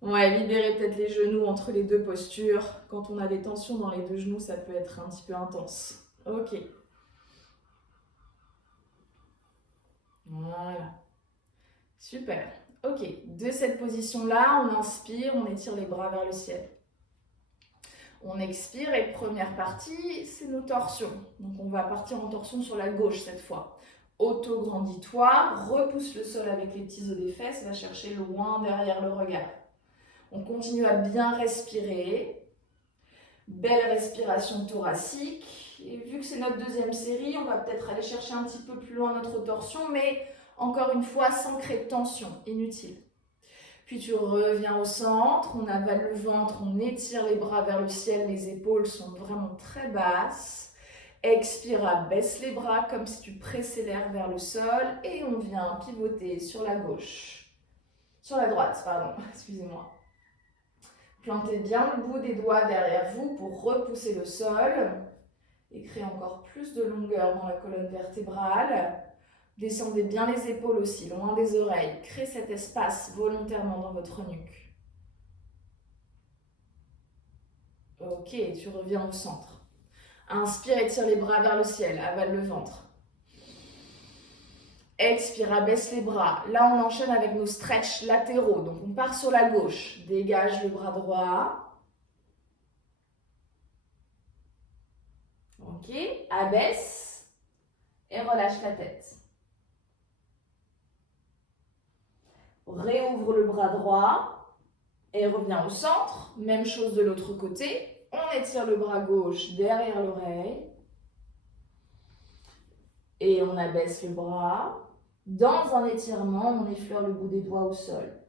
Ouais, libérez peut-être les genoux entre les deux postures. Quand on a des tensions dans les deux genoux, ça peut être un petit peu intense. Ok. Voilà. Super. Ok. De cette position-là, on inspire, on étire les bras vers le ciel. On expire et première partie, c'est nos torsions. Donc on va partir en torsion sur la gauche cette fois. Auto-grandis-toi, repousse le sol avec les petits os des fesses, va chercher loin derrière le regard. On continue à bien respirer. Belle respiration thoracique. Et vu que c'est notre deuxième série, on va peut-être aller chercher un petit peu plus loin notre torsion, mais encore une fois, sans créer de tension, inutile. Puis tu reviens au centre, on avale le ventre, on étire les bras vers le ciel, les épaules sont vraiment très basses. Expire, abaisse les bras comme si tu pressais l'air vers le sol et on vient pivoter sur la gauche. Sur la droite, pardon, excusez-moi. Plantez bien le bout des doigts derrière vous pour repousser le sol et créer encore plus de longueur dans la colonne vertébrale. Descendez bien les épaules aussi, loin des oreilles. Créez cet espace volontairement dans votre nuque. Ok, tu reviens au centre. Inspire, étire les bras vers le ciel, avale le ventre. Expire, abaisse les bras. Là, on enchaîne avec nos stretch latéraux. Donc, on part sur la gauche. Dégage le bras droit. Ok, abaisse et relâche la tête. Réouvre le bras droit et reviens au centre. Même chose de l'autre côté. On étire le bras gauche derrière l'oreille. Et on abaisse le bras. Dans un étirement, on effleure le bout des doigts au sol.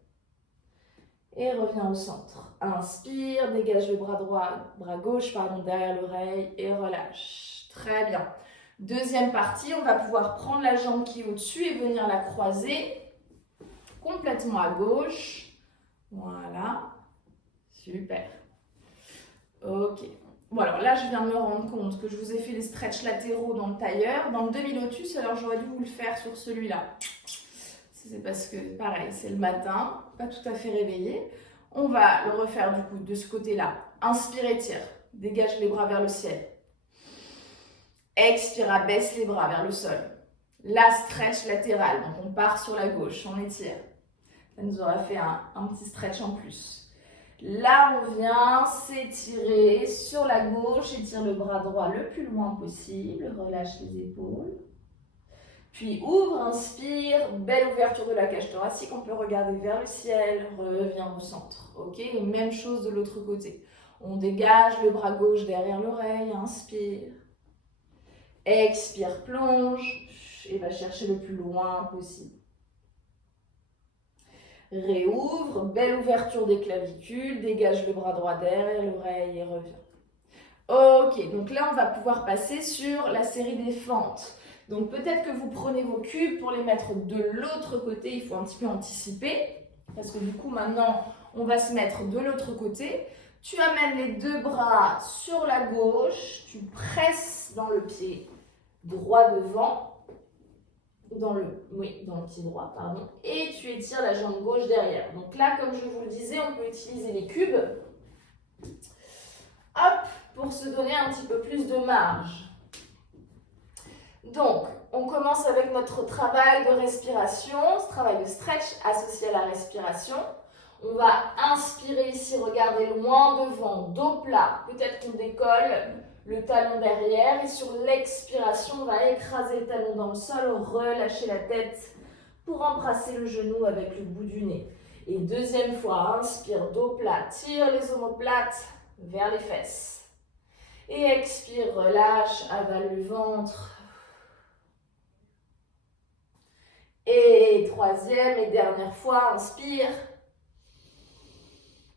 Et reviens au centre. Inspire, dégage le bras droit, bras gauche, pardon, derrière l'oreille et relâche. Très bien. Deuxième partie, on va pouvoir prendre la jambe qui est au-dessus et venir la croiser complètement à gauche. Voilà. Super. Ok. Bon, alors là, je viens de me rendre compte que je vous ai fait les stretch latéraux dans le tailleur. Dans le demi-lotus, alors j'aurais dû vous le faire sur celui-là. C'est parce que, pareil, c'est le matin, pas tout à fait réveillé. On va le refaire du coup de ce côté-là. Inspire, étire. Dégage les bras vers le ciel. Expire, abaisse les bras vers le sol. Là, stretch latéral. Donc, on part sur la gauche, on étire. Ça nous aura fait un petit stretch en plus. Là, on vient s'étirer sur la gauche, étire le bras droit le plus loin possible, relâche les épaules. Puis ouvre, inspire, belle ouverture de la cage thoracique, on peut regarder vers le ciel, revient au centre. Ok, et même chose de l'autre côté. On dégage le bras gauche derrière l'oreille, inspire. Expire, plonge et va chercher le plus loin possible. Réouvre, belle ouverture des clavicules, dégage le bras droit derrière l'oreille et revient. Ok, donc là on va pouvoir passer sur la série des fentes. Donc peut-être que vous prenez vos cubes pour les mettre de l'autre côté, il faut un petit peu anticiper, parce que du coup maintenant on va se mettre de l'autre côté. Tu amènes les deux bras sur la gauche, tu presses dans le pied droit devant, dans le pied droit, pardon, et tu étires la jambe gauche derrière. Donc là, comme je vous le disais, on peut utiliser les cubes, hop, pour se donner un petit peu plus de marge. Donc, on commence avec notre travail de respiration, ce travail de stretch associé à la respiration. On va inspirer ici, regarder loin devant, dos plat, peut-être qu'on décolle le talon derrière et sur l'expiration, on va écraser le talon dans le sol, relâcher la tête pour embrasser le genou avec le bout du nez. Et deuxième fois, inspire, dos plat, tire les omoplates vers les fesses. Et expire, relâche, avale le ventre. Et troisième et dernière fois, inspire.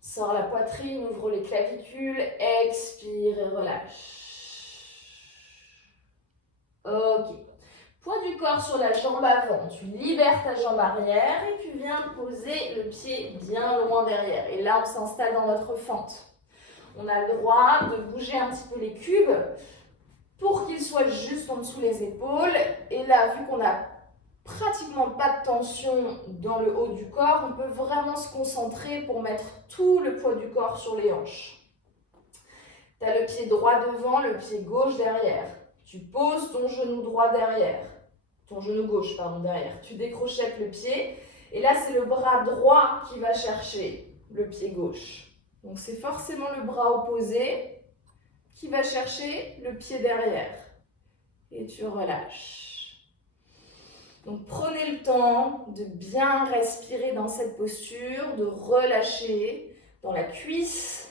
Sors la poitrine, ouvre les clavicules, expire et relâche. Ok. Poids du corps sur la jambe avant, tu libères ta jambe arrière et tu viens poser le pied bien loin derrière. Et là, on s'installe dans notre fente. On a le droit de bouger un petit peu les cubes pour qu'ils soient juste en dessous les épaules. Et là, vu qu'on n'a pratiquement pas de tension dans le haut du corps, on peut vraiment se concentrer pour mettre tout le poids du corps sur les hanches. Tu as le pied droit devant, le pied gauche derrière. Tu poses ton genou droit derrière, ton genou gauche, pardon, derrière. Tu décrochettes le pied et là, c'est le bras droit qui va chercher le pied gauche. Donc, c'est forcément le bras opposé qui va chercher le pied derrière. Et tu relâches. Donc, prenez le temps de bien respirer dans cette posture, de relâcher dans la cuisse.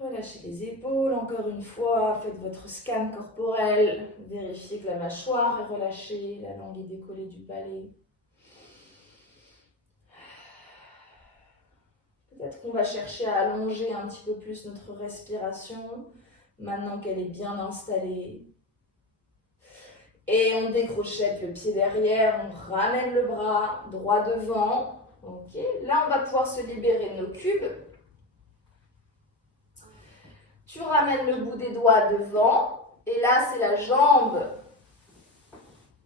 Relâchez les épaules, encore une fois, faites votre scan corporel, vérifiez que la mâchoire est relâchée, la langue est décollée du palais. Peut-être qu'on va chercher à allonger un petit peu plus notre respiration, maintenant qu'elle est bien installée. Et on décrochette le pied derrière, on ramène le bras droit devant. Ok, là on va pouvoir se libérer de nos cubes. Tu ramènes le bout des doigts devant, et là c'est la jambe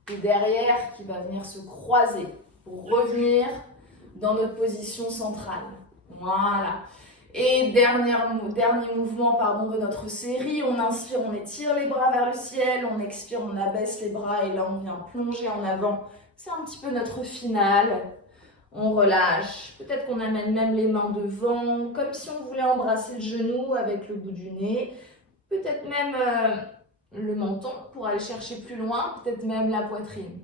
du derrière qui va venir se croiser pour revenir dans notre position centrale. Voilà. Et dernier mouvement de notre série, on inspire, on étire les bras vers le ciel, on expire, on abaisse les bras et là on vient plonger en avant. C'est un petit peu notre finale. On relâche, peut-être qu'on amène même les mains devant, comme si on voulait embrasser le genou avec le bout du nez. Peut-être même le menton pour aller chercher plus loin, peut-être même la poitrine.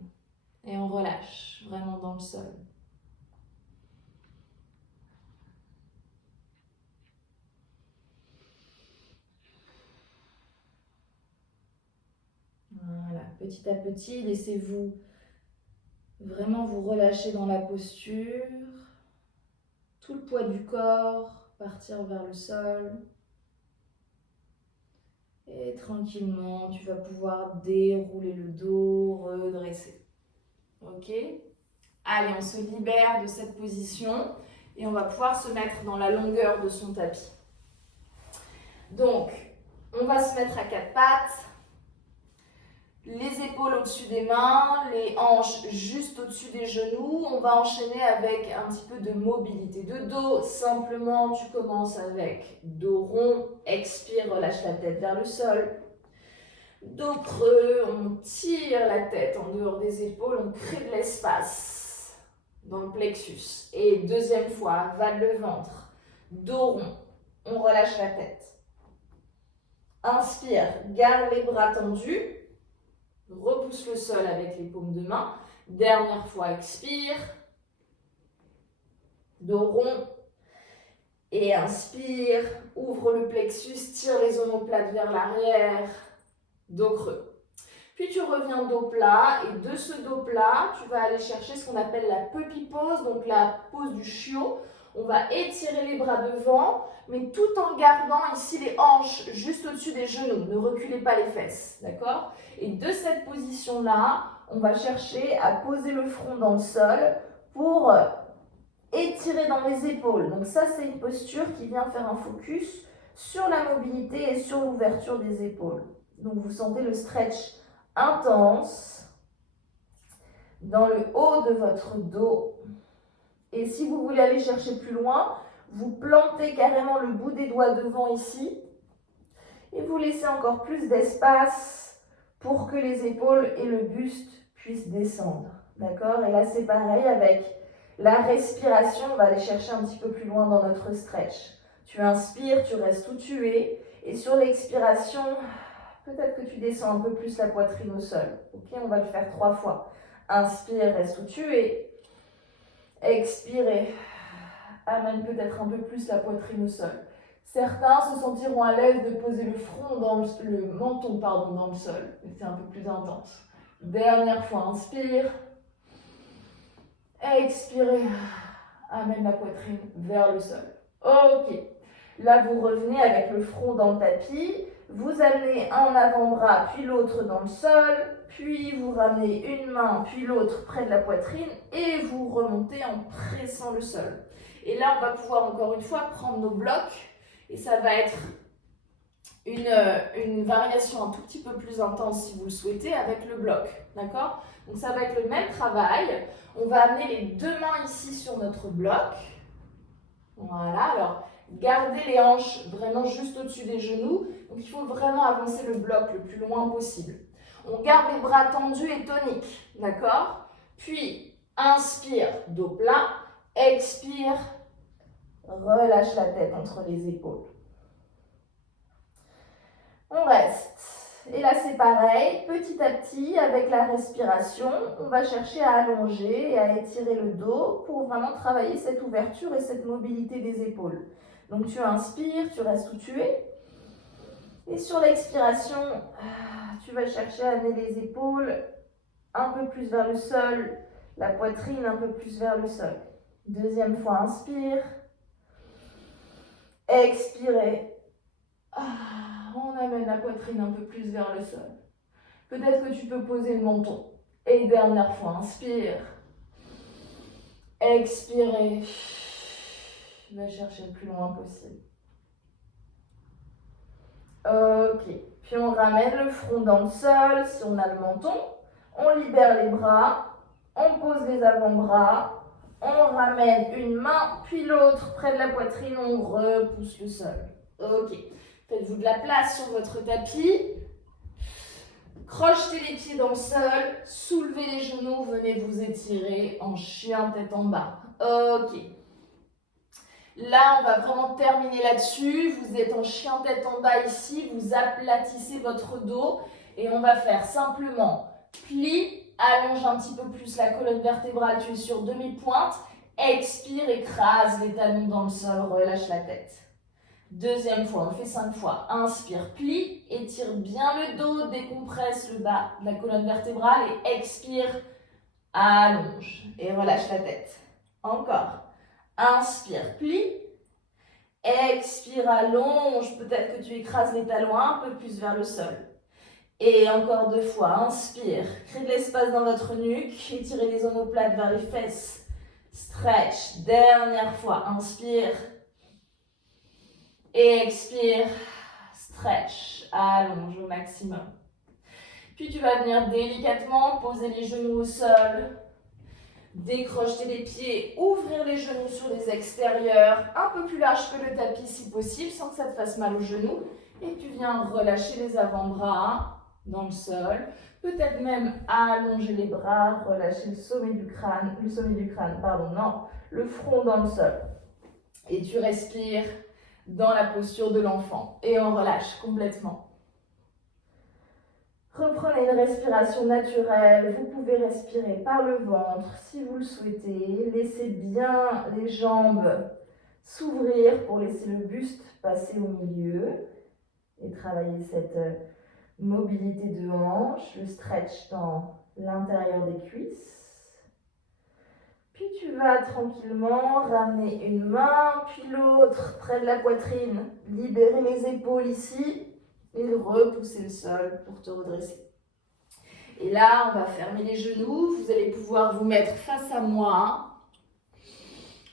Et on relâche, vraiment dans le sol. Voilà, petit à petit, laissez-vous vraiment vous relâcher dans la posture. Tout le poids du corps, partir vers le sol. Et tranquillement, tu vas pouvoir dérouler le dos, redresser. Ok? Allez, on se libère de cette position et on va pouvoir se mettre dans la longueur de son tapis. Donc, on va se mettre à quatre pattes. Les épaules au-dessus des mains, les hanches juste au-dessus des genoux. On va enchaîner avec un petit peu de mobilité de dos. Simplement, tu commences avec dos rond, expire, relâche la tête vers le sol. Dos creux, on tire la tête en dehors des épaules, on crée de l'espace dans le plexus. Et deuxième fois, avale le ventre, dos rond, on relâche la tête. Inspire, garde les bras tendus. Repousse le sol avec les paumes de main. Dernière fois, expire. Dos rond. Et inspire. Ouvre le plexus, tire les omoplates vers l'arrière. Dos creux. Puis tu reviens dos plat. Et de ce dos plat, tu vas aller chercher ce qu'on appelle la puppy pose, donc la pose du chiot. On va étirer les bras devant, mais tout en gardant ici les hanches juste au-dessus des genoux. Ne reculez pas les fesses, d'accord? Et de cette position-là, on va chercher à poser le front dans le sol pour étirer dans les épaules. Donc ça, c'est une posture qui vient faire un focus sur la mobilité et sur l'ouverture des épaules. Donc vous sentez le stretch intense dans le haut de votre dos. Et si vous voulez aller chercher plus loin, vous plantez carrément le bout des doigts devant ici et vous laissez encore plus d'espace pour que les épaules et le buste puissent descendre. D'accord? Et là, c'est pareil avec la respiration. On va aller chercher un petit peu plus loin dans notre stretch. Tu inspires, tu restes où tu es. Et sur l'expiration, peut-être que tu descends un peu plus la poitrine au sol. Ok? On va le faire 3 fois. Inspire, reste où tu es. Expirez, amène peut-être un peu plus la poitrine au sol. Certains se sentiront à l'aise de poser le front le menton dans le sol, mais c'est un peu plus intense. Dernière fois, inspire. Expirez. Amène la poitrine vers le sol. Ok. Là, vous revenez avec le front dans le tapis. Vous amenez un avant-bras, puis l'autre dans le sol. Puis vous ramenez une main, puis l'autre près de la poitrine. Et vous remontez en pressant le sol. Et là, on va pouvoir encore une fois prendre nos blocs. Et ça va être une variation un tout petit peu plus intense si vous le souhaitez avec le bloc. D'accord? Donc ça va être le même travail. On va amener les deux mains ici sur notre bloc. Voilà, alors gardez les hanches vraiment juste au-dessus des genoux. Donc il faut vraiment avancer le bloc le plus loin possible. On garde les bras tendus et toniques. D'accord? Puis inspire, dos plat. Expire, relâche la tête entre les épaules. On reste. Et là, c'est pareil. Petit à petit, avec la respiration, on va chercher à allonger et à étirer le dos pour vraiment travailler cette ouverture et cette mobilité des épaules. Donc, tu inspires, tu restes où tu es. Et sur l'expiration, tu vas chercher à amener les épaules un peu plus vers le sol, la poitrine un peu plus vers le sol. Deuxième fois, inspire. Expirez. On amène la poitrine un peu plus vers le sol. Peut-être que tu peux poser le menton. Et dernière fois, inspire. Expirez. Va chercher le plus loin possible. Ok. Puis on ramène le front dans le sol si on a le menton. On libère les bras. On pose les avant-bras. On ramène une main, puis l'autre près de la poitrine. On repousse le sol. Ok. Faites-vous de la place sur votre tapis. Crochetez les pieds dans le sol. Soulevez les genoux. Venez vous étirer en chien tête en bas. Ok. Là, on va vraiment terminer là-dessus. Vous êtes en chien tête en bas ici. Vous aplatissez votre dos. Et on va faire simplement pli. Allonge un petit peu plus la colonne vertébrale. Tu es sur demi-pointe. Expire, écrase les talons dans le sol. Relâche la tête. Deuxième fois, on le fait 5 fois. Inspire, plie, étire bien le dos, décompresse le bas de la colonne vertébrale et expire, allonge et relâche la tête. Encore. Inspire, plie, expire, allonge. Peut-être que tu écrases les talons un peu plus vers le sol. Et encore 2 fois. Inspire, crée de l'espace dans votre nuque, étirez les omoplates vers les fesses. Stretch. Dernière fois. Inspire. Et expire, stretch, allonge au maximum. Puis tu vas venir délicatement poser les genoux au sol, décrocher les pieds, ouvrir les genoux sur les extérieurs, un peu plus large que le tapis si possible, sans que ça te fasse mal aux genoux. Et tu viens relâcher les avant-bras dans le sol, peut-être même allonger les bras, relâcher le sommet du crâne, le front dans le sol. Et tu respires dans la posture de l'enfant. Et on relâche complètement. Reprenez une respiration naturelle. Vous pouvez respirer par le ventre si vous le souhaitez. Laissez bien les jambes s'ouvrir pour laisser le buste passer au milieu. Et travailler cette mobilité de hanche, le stretch dans l'intérieur des cuisses. Puis tu vas tranquillement ramener une main, puis l'autre près de la poitrine. Libérer les épaules ici et repousser le sol pour te redresser. Et là, on va fermer les genoux. Vous allez pouvoir vous mettre face à moi.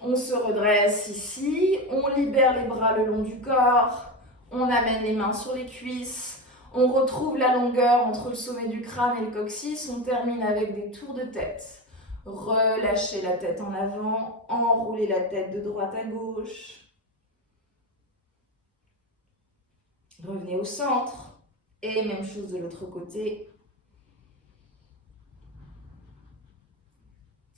On se redresse ici. On libère les bras le long du corps. On amène les mains sur les cuisses. On retrouve la longueur entre le sommet du crâne et le coccyx. On termine avec des tours de tête. Relâchez la tête en avant, enroulez la tête de droite à gauche. Revenez au centre et même chose de l'autre côté.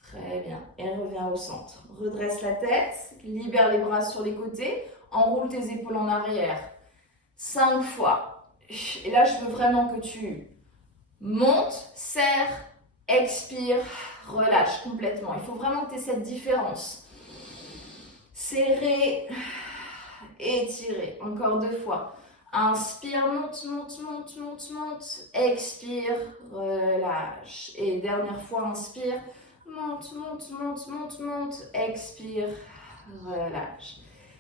Très bien. Et reviens au centre. Redresse la tête, libère les bras sur les côtés, enroule tes épaules en arrière. 5 fois. Et là, je veux vraiment que tu montes, serres, expire. Relâche complètement. Il faut vraiment que tu aies cette différence. Serrer, étirer. Encore 2 fois. Inspire, monte, monte, monte, monte, monte. Expire, relâche. Et dernière fois, inspire, Monte, monte, monte, monte, monte. Expire, relâche.